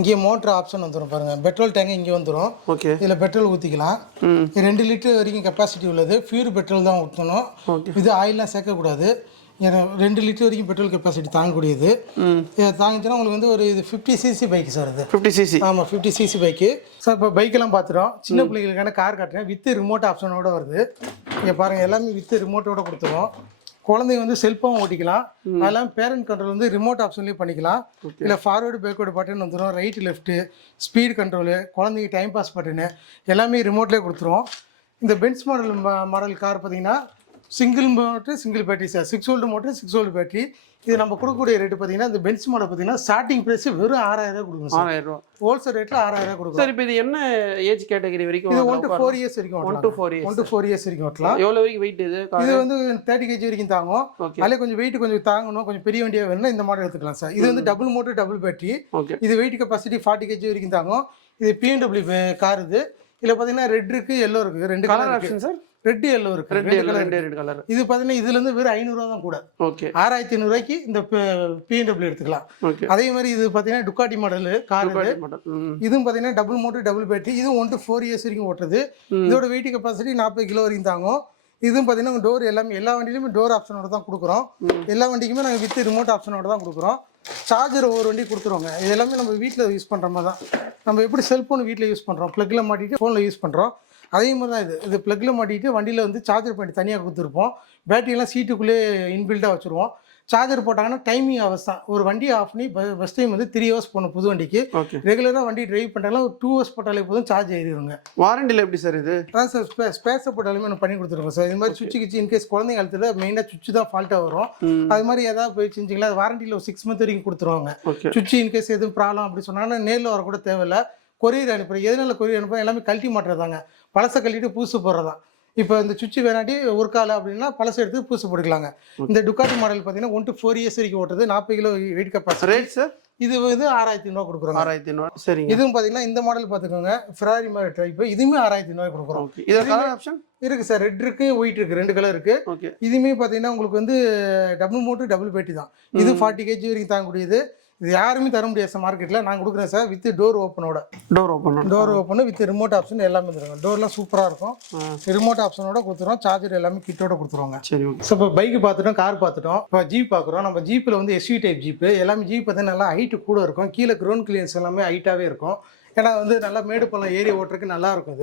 இங்கே மோட்ரு ஆப்ஷன் வந்துடும் பாருங்க. பெட்ரோல் டேங்க் இங்கே வந்துடும். ஓகே. இதில் பெட்ரோல் ஊற்றிக்கலாம். 2 லிட்டர் வரைக்கும் கெப்பாசிட்டி உள்ளது. பியூர் பெட்ரோல் தான் ஊற்றணும். இது ஆயிலாம் சேர்க்கக்கூடாது. 2 லிட்டர் வரைக்கும் பெட்ரோல் கெப்பாசிட்டி தாங்கக்கூடியது. தாங்கிச்சுன்னா உங்களுக்கு வந்து ஒரு இது 50cc பைக் சார். இது 50cc. ஆமாம் 50cc பைக்கு சார். இப்போ பைக்கெல்லாம் பார்த்துட்டோம். சின்ன பிள்ளைங்களுக்கான கார் காட்டுறேன். வித் ரிமோட் ஆப்ஷனோட வருது. இங்கே பாருங்கள் எல்லாமே வித் ரிமோட்டோட கொடுத்துருவோம். குழந்தைங்க வந்து செல்ஃபாகவும் ஓட்டிக்கலாம். அதெல்லாம் பேரண்ட் கண்ட்ரோல் வந்து ரிமோட் ஆப்ஷன்லேயும் பண்ணிக்கலாம். இல்லை ஃபார்வேர்டு பேக்வேர்டு பட்டன் வந்துடும். ரைட்டு லெஃப்ட்டு ஸ்பீடு கண்ட்ரோலு, குழந்தைங்க டைம் பாஸ் பட்டனு எல்லாமே ரிமோட்லேயே கொடுத்துருவோம். இந்த பென்ஸ் மாடல் கார் பார்த்தீங்கன்னா single motor single battery sir 6 volt motor 6 volt battery. இது நம்ம கொடுக்கக்கூடிய ரேட்டு பார்த்தீங்கன்னா இந்த பென்ஸ் மாடல் பார்த்தீங்கன்னா ஸ்டார்டிங் ப்ரைஸ் வெறும் 6000 கொடுக்கும் சார். 6000 ரூபா ஹோல்சேல் ரேட்டில் 6000 கொடுக்கும். சார் இப்போ இது என்ன ஏஜ் கேட்டகரி வரைக்கும்? இது 1 to 4 இயர்ஸ் வரைக்கும் 1 to 4 years 1 to 4 இயர்ஸ் வரைக்கும் ஓட்டலாம். எவ்வளோ வரைக்கும் வெயிட் இது? இது வந்து 30 kg வரைக்கும் தாங்கும். ஓகே. அதில் கொஞ்சம் வெயிட் கொஞ்சம் தாங்கணும், கொஞ்சம் பெரிய வண்டியாக வேணும்னா இந்த மாடல் எடுத்துக்கலாம் சார். இது வந்து double motor double battery. Okay. இது வெயிட் கெப்பாசிட்டி 40 kg வரைக்கும் தாங்கும். இது BMW கார். இது இதில் பார்த்தீங்கன்னா ரெட் இருக்கு, எல்லோ இருக்கு, ரெண்டு colour colour option sir? Red yellow இருக்கு. Red colour. இது பார்த்தீங்கன்னா இதுல இருந்து வெறும் 500 ரூபா தான் கூட. ஓகே. 6500 ரூபாய்க்கு இந்த BMW எடுத்துக்கலாம். ஓகே. அதே மாதிரி இது பார்த்தீங்கன்னா டுக்காட்டி மாடல் கார். இதுவும் பார்த்தீங்கன்னா டபுள் மோட்டர் டபுள் பேட்டரி. இதுவும் 1 to 4 இயர்ஸ் வரைக்கும் ஓட்டுறது. இதோட வெயிட் கெப்பாசிட்டி 40 கிலோ வரைக்கும் தாங்கும். இதுவும் பார்த்தீங்கன்னா டோர் எல்லாமே எல்லா வண்டியிலுமே டோர் ஆப்ஷனோட தான் கொடுக்குறோம். எல்லா வண்டிக்குமே நாங்கள் வித் ரிமோட் ஆப்ஷனோட தான் கொடுக்குறோம். சார்ஜர் ஒவ்வொரு வண்டி கொடுத்துருவோங்க. இது எல்லாமே நம்ம வீட்டில் யூஸ் பண்ணுற மாதிரி தான். நம்ம எப்படி செல்ஃபோன் வீட்டில் யூஸ் பண்ணுறோம், ப்ளக்கில் மாட்டிட்டு ஃபோனில் யூஸ் பண்ணுறோம், அதே மாதிரி தான் இது ப்ளக்கில் மாட்டிட்டு வண்டியில் வந்து சார்ஜர் பாயிண்ட் தனியாக கொடுத்துருப்போம். பேட்டரியெல்லாம் சீட்டுக்குள்ளே இன்பில்டாக வச்சுருவோம். சார்ஜர் போட்டாங்கன்னா டைமிங் ஹவர்ஸ் தான். ஒரு வண்டி ஆஃப் பண்ணி பஸ் டைம் வந்து 3 ஹவர்ஸ் போகணும் புது வண்டிக்கு. ரெகுலராக வண்டி டிரைவ் பண்ணுறாலும் ஒரு 2 ஹவர்ஸ் போட்டாலே போதும் சார்ஜ் ஏறிடுங்க. வாரண்டியில் எப்படி சார் இது? அதான் சார் ஸ்பேஸை போட்டாலுமே நம்ம பண்ணி கொடுத்துருக்கோம் சார். இது மாதிரி சுவிட்சு கிச்சு இன்கேஸ் குழந்தைங்க காலத்தில் மெயினாக சுவிட்சு தான் ஃபால்ட்டாக வரும். அது மாதிரி ஏதாவது போய் செஞ்சிங்களா வாரண்டியில் ஒரு 6 months வரைக்கும் கொடுத்துருவாங்க. சுவிட்சு இன்கேஸ் எதுவும் ப்ராப்ளம் அப்படி சொன்னாங்கன்னா நேரில் வரக்கூட தேவையில்லை, கொரியர் அனுப்புகிறேன். எதனால கொரியர் அனுப்புகிறேன்? எல்லாமே கழட்டி மாட்டுறதாங்க, பழசை கழட்டிட்டு புதுசு போடுறதான். இப்போ இந்த சுவிட்சு வேணாட்டி ஒரு கால அப்படின்னா பழசை எடுத்து புதுசு போட்டுக்கலாங்க. இந்த டுக்காட்டி மாடல் பார்த்தீங்கன்னா 1 to 4 இயர்ஸ் வரைக்கும் ஓட்டுறது. 40 kilo weight capacity. Rate sir? இது வந்து 6500 கொடுக்குறோம். 6500. சரிங்க. இதுவும் பார்த்தீங்கன்னா இந்த மாடல் பார்த்துக்கோங்க, ஃபெராரி மாதிரி டைப். இதுவுமே 6500 கொடுக்குறோம். இது கலர் ஆப்ஷன் இருக்கு சார். ரெட் இருக்கு, ஒயிட் இருக்கு, 2 கலர் இருக்கு. ஓகே. இதுவுமே பார்த்தீங்கன்னா உங்களுக்கு வந்து டபுள் மோட்டர் டபுள் பேட்டரி தான். இது 40 kg வரைக்கும் தாங்கக்கூடியது. இது யாருமே தர முடியாது சார் மார்க்கெட்டில். நான் கொடுக்குறேன் சார் வித் டோர் ஓப்பனோட. Door open with remote option எல்லாமே தருவாங்க. டோர்லாம் சூப்பராக இருக்கும். ரிமோட் ஆப்ஷனோட கொடுத்துருவோம். சார்ஜர் எல்லாமே கிட்டோட கொடுத்துருவாங்க. சரி. ஸோ இப்போ பைக் பார்த்துட்டோம், கார் பார்த்துட்டோம், இப்போ ஜீப் பார்க்குறோம். நம்ம ஜீப்பில் வந்து SUV டைப் ஜீப்பு. எல்லாமே ஜீப் பார்த்தீங்கன்னா நல்லா ஹைட்டு கூட இருக்கும். கீழே கிரவுண்ட் கிளியன்ஸ் எல்லாமே ஹைட்டாகவே இருக்கும். ஏன்னா வந்து நல்லா மேடு பள்ளம் ஏறி ஓட்டுறதுக்கு நல்லா இருக்கும்.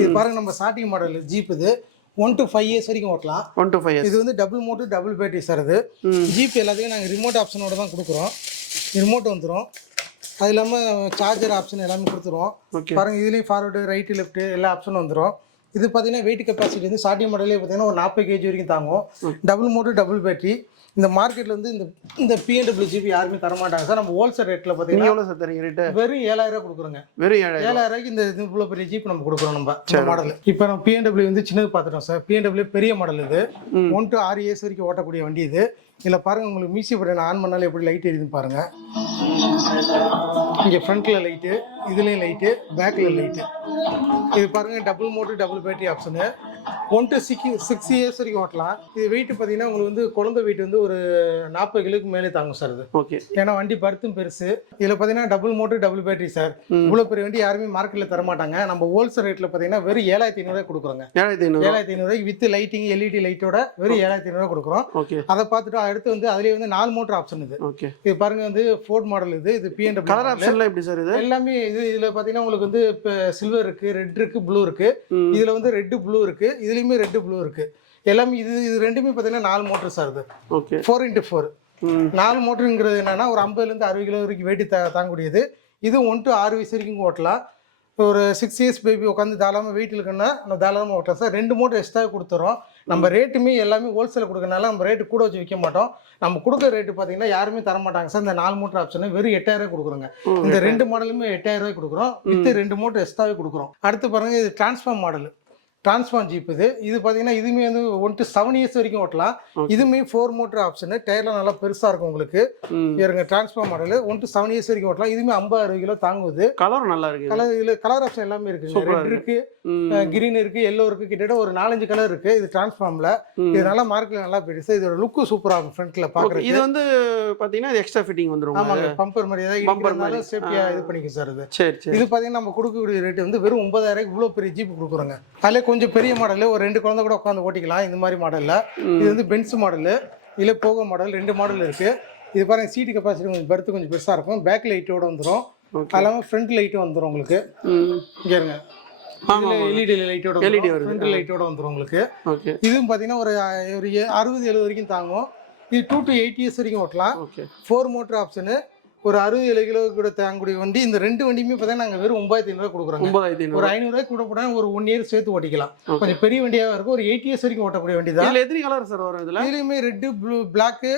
இது பாருங்க நம்ம ஸ்டார்டிங் மாடல் ஜீப். இது 1 to 5 இயர்ஸ் வரைக்கும் ஓட்டலாம். 1 to 5 இயர்ஸ். இது வந்து double motor double battery sir. இது ஜீப் எல்லாத்தையும் நாங்கள் ரிமோட் ஆப்ஷனோட தான் கொடுக்குறோம். ரிமோட் வந்துடும். அது இல்லாமல் சார்ஜர் ஆப்ஷன் எல்லாமே கொடுத்துருவோம். பாருங்கள் இதுலேயும் ஃபார்வர்டு ரைட்டு லெஃப்ட்டு எல்லா ஆப்ஷனும் வந்துடும். இது பார்த்தீங்கன்னா வெயிட் கெப்பாசிட்டி வந்து ஸ்டார்டிங் மாடலே பார்த்தீங்கன்னா ஒரு 40 kg வரைக்கும் தாங்கும். Double motor double battery. இந்த மார்க்கெட்டில் வந்து இந்த BMW ஜீப் யாருமே தரமாட்டாங்க சார். நம்ம ஹோல்சேல் ரேட்டில் பார்த்தீங்கன்னா எவ்வளோ சார் தரீங்க ரேட்டு? வெறும் 7000 கொடுக்குறோங்க. வெறும் 7000 இந்த இவ்வளோ பெரிய ஜீப் நம்ம கொடுக்குறோம். நம்ம மாடல் இப்போ நம்ம BMW வந்து சின்னது பார்த்துட்டோம் சார். BMW பெரிய மாடல். இது 1 to 6 இயர்ஸ் வரைக்கும் ஓட்டக்கூடிய வண்டி. இது இதில் பாருங்கள் உங்களுக்கு மியூசிக் பட்டன் ஆன் பண்ணாலும் எப்படி லைட் எரியுதுன்னு பாருங்கள். இங்கே ஃப்ரண்ட்டில் லைட்டு, இதுலேயும் லைட்டு, பேக்கில் லைட்டு. இது பாருங்கள் double motor double battery option. 1 to 6 years வரைக்கும் ஓட்டலாம். இது வெயிட் பார்த்தீங்கன்னா உங்களுக்கு வந்து குழந்தை வெயிட் வந்து ஒரு 40 கிலோக்கு மேலே தாங்கும் சார். இது ஓகே. ஏன்னா வண்டி பருத்தும் பெருசு. இதில் பார்த்தீங்கன்னா double motor double battery sir. இவ்வளோ பெரிய வண்டி யாருமே மார்க்கெட்டில் தரமாட்டாங்க. நம்ம ஹோல்சேல் ரேட்டில் பார்த்தீங்கன்னா வெறும் 7500 கொடுக்குறோங்க. 7500 வித் லைட்டிங் LED லைட்டோட வெறும் 7500 கொடுக்குறோம். அதை பார்த்துட்டு அடுத்து வந்து அதுலேயே வந்து 4 மோட்டர் ஆப்ஷன். இது பாருங்க வந்து ஃபோர்ட் மாடல். இது BMW. கலர் ஆப்ஷன்ல எப்படி சார்? இது எல்லாமே இதில் பார்த்தீங்கன்னா உங்களுக்கு வந்து இப்போ சில்வர் இருக்கு, ரெட் இருக்கு, ப்ளூ இருக்கு. இதில் வந்து ரெட்டு ப்ளூ இருக்கு, இதுலேயுமே ரெட்டு ப்ளூ இருக்கு. எல்லாமே இது ரெண்டுமே பார்த்தீங்கன்னா 4 மோட்டர் சார். இது 4x4 4 மோட்டருங்கிறது என்னன்னா ஒரு 50 to 60 கிலோ வரைக்கும் வெயிட் தாங்கக்கூடியது. இது 1 to 6 வயசு வரைக்கும் ஓட்டலாம். ஒரு 6 இயர்ஸ் பேபி உட்காந்து தாராளமாக வெயிட் இருக்குன்னா நம்ம தாராளமாக ஓட்டலாம் சார். 2 மோட்டர் எக்ஸ்ட்ரா கொடுத்துறோம். நம்ம ரேட்டுமே எல்லாமே ஹோல்சேல் கொடுக்கறனால நம்ம ரேட்டு கூட வச்சு விற்க மாட்டோம். நம்ம கொடுக்குற ரேட்டு பார்த்தீங்கன்னா யாருமே தர மாட்டாங்க சார். இந்த 4 மோட்டர் ஆப்ஷன் வெறும் 8000 கொடுக்குறோங்க. இந்த 2 மாடலுமே 8000 கொடுக்குறோம். வித் 2 மோட்டர் எக்ஸ்ட்ராவே கொடுக்குறோம். அடுத்து பாருங்க இது டிரான்ஸ்ஃபார்ம் மாடல். Transform jeep. இது பார்த்தீங்கன்னா இதுவுமே வந்து 1 to 7 இயர்ஸ் வரைக்கும் ஓட்டலாம். இதுவுமே 4 மோட்டர் ஆப்ஷனு. டயர்லாம் நல்லா பெருசாக இருக்கும் உங்களுக்கு. இருங்க டிரான்ஸ்ஃபார்ம் மாடல் 1 to 7 இயர்ஸ் வரைக்கும் ஓட்டலாம். இதுவுமே 50-60 கிலோ தாங்குது. கலர் நல்லா இருக்கு. கலர் ஆப்ஷன் எல்லாமே இருக்கு. ரெட் இருக்கு, கிரீன் இருக்கு, எல்லோ இருக்கு. கிட்டத்தட்ட ஒரு 4-5 கலர் இருக்கு. இது டிரான்ஸ்ஃபார்ம்ல. இது நல்லா மார்க்கெட்ல நல்லா போயிடுச்சு. இதோட லுக்கு சூப்பரா இருக்கும் ஃப்ரண்ட்ல பாக்குறது. இது வந்து பாத்தீங்கன்னா இது எக்ஸ்ட்ரா ஃபிட்டிங் வந்துரும். ஆமாங்க, பம்பர் மாதிரி ஏதாவது பம்பர் மாதிரி சேஃப்டியா இது பண்ணிக்க சார். இது சரி. இது பாத்தீங்கன்னா நம்ம கொடுக்கக்கூடிய ரேட் வந்து வெறும் 9000 இவ்வளவு பெரிய ஜீப் கொடுக்குறோங்க. அதுல கொஞ்சம் பெரிய மாடல் ஒரு 2 குழந்தை கூட உட்காந்து ஓட்டிக்கலாம். இந்த மாதிரி மாடல்ல இது வந்து பென்ஸ் மாடல். இதுல போகோ மாடல் 2 மாடல் இருக்கு. இது பாருங்க சீட் கெப்பாசிட்டி கொஞ்சம் பர்த் கொஞ்சம் பெருசா இருக்கும். பேக் லைட்டோட வந்துடும். அது இல்லாமல் ஃப்ரண்ட் லைட்டும் வந்துடும் உங்களுக்கு. இங்கே இருங்க LED லைட்டோட ஃப்ரண்ட் லைட்டோட வந்துடும் உங்களுக்கு. இதுவும் பார்த்தீங்கன்னா ஒரு 60-70 வரைக்கும் தாங்கும். இது 2 to 8 இயர்ஸ் வரைக்கும் ஓட்டலாம். 4 மோட்டர் ஆப்ஷனு. ஒரு 60-70 கிலோ கூட தாங்கக்கூடிய வண்டி. இந்த 2 வண்டியுமே பார்த்தீங்கன்னா நாங்கள் வெறும் 9,500 கொடுக்குறோங்க. 9,500. ஒரு 500 கூட போனால் ஒரு 1 இயர் சேர்த்து ஓட்டிக்கலாம். கொஞ்சம் பெரிய வண்டியாக இருக்கும். ஒரு 8 இயர்ஸ் வரைக்கும் ஓட்டக்கூடிய வண்டி தான். இதில் எத்தனை கலர் சார் வரும்? இதில் இதுலேயுமே ரெட்டு, ப்ளூ, பிளாக்கு,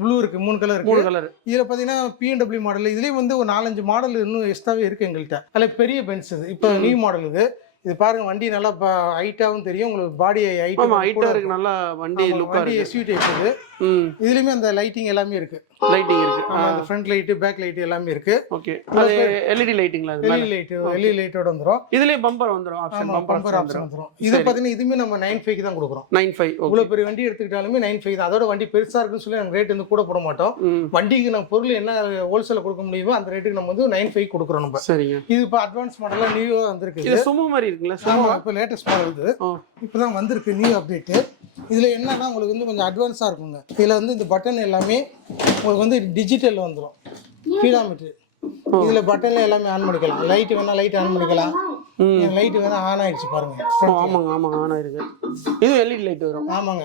ப்ளூ இருக்குது. 3 கலர் இருக்குது. 3 கலர். இதில் பார்த்தீங்கன்னா BMW மாடல். இதுலேயும் வந்து ஒரு 4-5 மாடல் இன்னும் எக்ஸ்ட்ராவே இருக்குது எங்கள்கிட்ட. அதில் பெரிய பென்ஸ் இது. இப்போ நியூ மாடல் இது பாருங்க, வண்டி நல்லா ஹைட்டாகவும் தெரியும் உங்களுக்கு. பாடி ஹைட்டாக இருக்கு, நல்லா வண்டி லுக்காக வண்டி SUV டைப் இது. இதுலயுமே அந்த லைட்டிங் எல்லாமே இருக்கு. லைட்டிங் இருக்கு. அந்த ஃப்ரண்ட் லைட், பேக் லைட் எல்லாமே இருக்கு. ஓகே. அது LED லைட்டிங்ல அது LED லைட்டோட வந்துரும். இதுலயே பம்பர் வந்துரும். ஆப்ஷன் பம்பர் ஆப்ஷன் வந்துரும். இது பாத்தீங்கன்னா இதுமே நம்ம 9.5 தான் கொடுக்குறோம். 9.5. இவ்வளவு பெரிய வண்டி எடுத்துக்கிட்டாலுமே 9.5 தான். அதோட வண்டி பெருசா இருக்குன்னு சொல்லி நம்ம ரேட் வந்து கூட போட மாட்டோம். வண்டிக்கு நம்ம பொருள் என்ன ஹோல்சேல கொடுக்க முடியுமோ அந்த ரேட்டுக்கு நம்ம வந்து 9.5 கொடுக்குறோம் நம்ம. சரிங்க. இது இப்போ அட்வான்ஸ் மாடலா நியூவா வந்திருக்கு. இது சுமோ மாதிரி இருக்குல்ல? சுமோ இப்போ லேட்டஸ்ட் மாடல் இது. இப்போதான் வந்திருக்கு நியூ அப்டேட். இதுல என்னன்னா உங்களுக்கு வந்து கொஞ்சம் அட்வான்ஸா இருக்குங்க. இதுல வந்து இந்த பட்டன் எல்லாமே உங்களுக்கு வந்து டிஜிட்டல் வந்துடும். ஸ்பீடாமீட்டர் இதுல பட்டன்ல எல்லாமே ஆன் பண்ணிக்கலாம். லைட் வேணா லைட் ஆன் பண்ணிக்கலாம். லைட் வேணா ஆன் ஆயிடுச்சு பாருங்க. ஆமாங்க ஆன் ஆயிருக்கு. இது LED லைட் வரும். ஆமாங்க.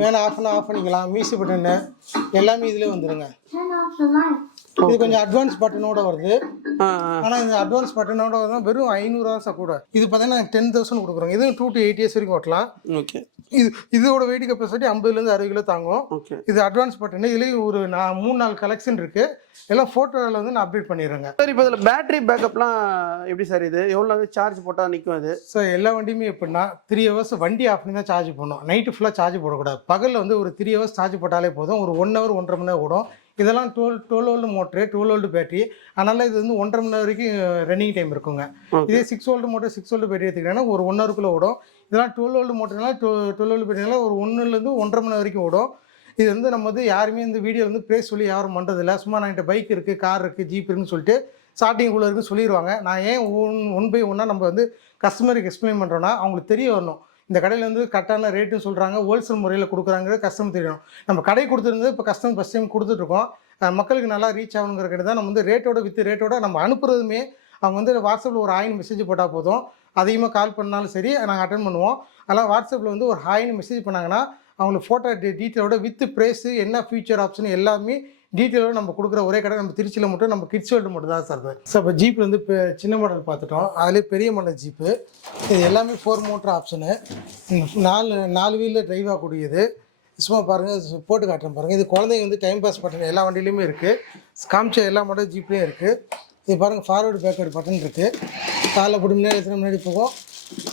வேணா ஆஃப் பண்ணிக்கலாம். மியூசிக் பட்டன் எல்லாமே இதுல வந்துருங்க. இது கொஞ்சம் அட்வான்ஸ் பட்டனோட வருது. ஆனா இந்த அட்வான்ஸ் பட்டனோட தான் வெறும் 500 கூட. இது பார்த்தீங்கன்னா 10,000 கொடுக்குறோங்க. இது 2 to 8 இயர்ஸ் வரைக்கும் ஓட்டலாம். ஓகே. இதோட வெயிட் கெப்பாசிட்டி 50 60 கிலோ தாங்கும். இது அட்வான்ஸ் பட்டன். இதுலேயும் ஒரு 3-4 கலெக்ஷன் இருக்கு. எல்லாம் ஃபோட்டோவில் வந்து நான் அப்டேட் பண்ணிடுறேங்க. சார் இப்போ இதில் பேட்டரி பேக்கப்லாம் எப்படி சார்? இது எவ்வளோ சார்ஜ் போட்டால் நிற்கும் அது? சார் எல்லா வண்டியுமே எப்படின்னா 3 ஹவர்ஸ் வண்டி ஆஃப் பண்ணி தான் சார்ஜ் பண்ணணும். நைட்டு ஃபுல்லாக சார்ஜ் போடக்கூடாது. பகலில் வந்து ஒரு 3 ஹவர்ஸ் சார்ஜ் போட்டாலே போதும். ஒரு 1 ஹவர் 1.5 மணி நேரம் ஓடும். இதெல்லாம் 12 வோல்ட் மோட்ரு, 12 வோல்ட் பேட்டரி. அதனால இது வந்து 1.5 மணி நேரம் வரைக்கும் ரன்னிங் டைம் இருக்குங்க. இதே 6 வோல்ட் மோட்டர், 6 வோல்ட் பேட்டரி எடுத்துக்கிட்டேன்னா ஒரு 1 ஹவருக்குள்ளே ஓடும். இதெல்லாம் 12 வோல்ட் மோட்டர்னால 12 வோல்ட் பேட்டரினால ஒரு 1லேருந்து 1.5 மணி நேரம் வரைக்கும் ஓடும். இது வந்து நம்ம வந்து யாருமே இந்த வீடியோ வந்து ப்ரைஸ் சொல்லி யாரும் பண்ணுறதில்ல. சும்மா நான் பைக் இருக்குது, கார் இருக்குது, ஜீப் இருக்குன்னு சொல்லிட்டு ஸ்டார்டிங் உள்ள இருக்குன்னு சொல்லிடுவாங்க. நான் ஏன் ஒன் பை ஒன்னாக நம்ம வந்து கஸ்டமருக்கு எக்ஸ்பிளைன் பண்ணுறோன்னா அவங்களுக்கு தெரிய வரணும். இந்த கடையில் வந்து கரெக்டான ரேட்டுன்னு சொல்கிறாங்க, ஹோல்சேல் முறையில் கொடுக்குறாங்கிறது கஸ்டமர் தெரியணும். நம்ம கடை கொடுத்துருந்து இப்போ கஸ்டமர் ஃபஸ்ட் டைம் கொடுத்துட்ருக்கோம். மக்களுக்கு நல்லா ரீச் ஆகணுங்கிற கடை தான் நம்ம வந்து ரேட்டோட நம்ம அனுப்புறதுமே அவங்க வந்து வாட்ஸ்அப்பில் ஒரு ஹாய்னு மெசேஜ் போட்டால் போதும். அதிகமாக கால் பண்ணாலும் சரி நாங்கள் அட்டன் பண்ணுவோம். அதெல்லாம் வாட்ஸ்அப்பில் வந்து ஒரு ஹாய்னு மெசேஜ் பண்ணாங்கன்னா அவங்களுக்கு ஃபோட்டோ டீட்டெயிலோட வித் ப்ரைஸு என்ன ஃபியூச்சர் ஆப்ஷன் எல்லாமே டீட்டெயிலோட நம்ம கொடுக்குற ஒரே கடை நம்ம திருச்சியில் மட்டும் நம்ம கிட்ஸ் வேர்ல்டு மட்டும் தான் சார். சார் இப்போ ஜீப்பில் வந்து இப்போ சின்ன மாடல் பார்த்துட்டோம். அதிலே பெரிய மாடல் ஜீப்பு. இது எல்லாமே 4 மோட்டர் ஆப்ஷனு. 4 வீலில் ட்ரைவ் ஆகக்கூடியது. சும்மா பாருங்கள், போட்டு காட்டுறேன் பாருங்கள். இது குழந்தைங்க வந்து டைம் பாஸ் பட்டன் எல்லா வண்டியிலையுமே இருக்குது. காமிச்ச எல்லா மாடல் ஜீப்லேயும் இருக்குது. இது பாருங்கள், ஃபார்வர்டு பேக்வர்டு பட்டன் இருக்குது. காலில் போட்டு முன்னாடி போகும்,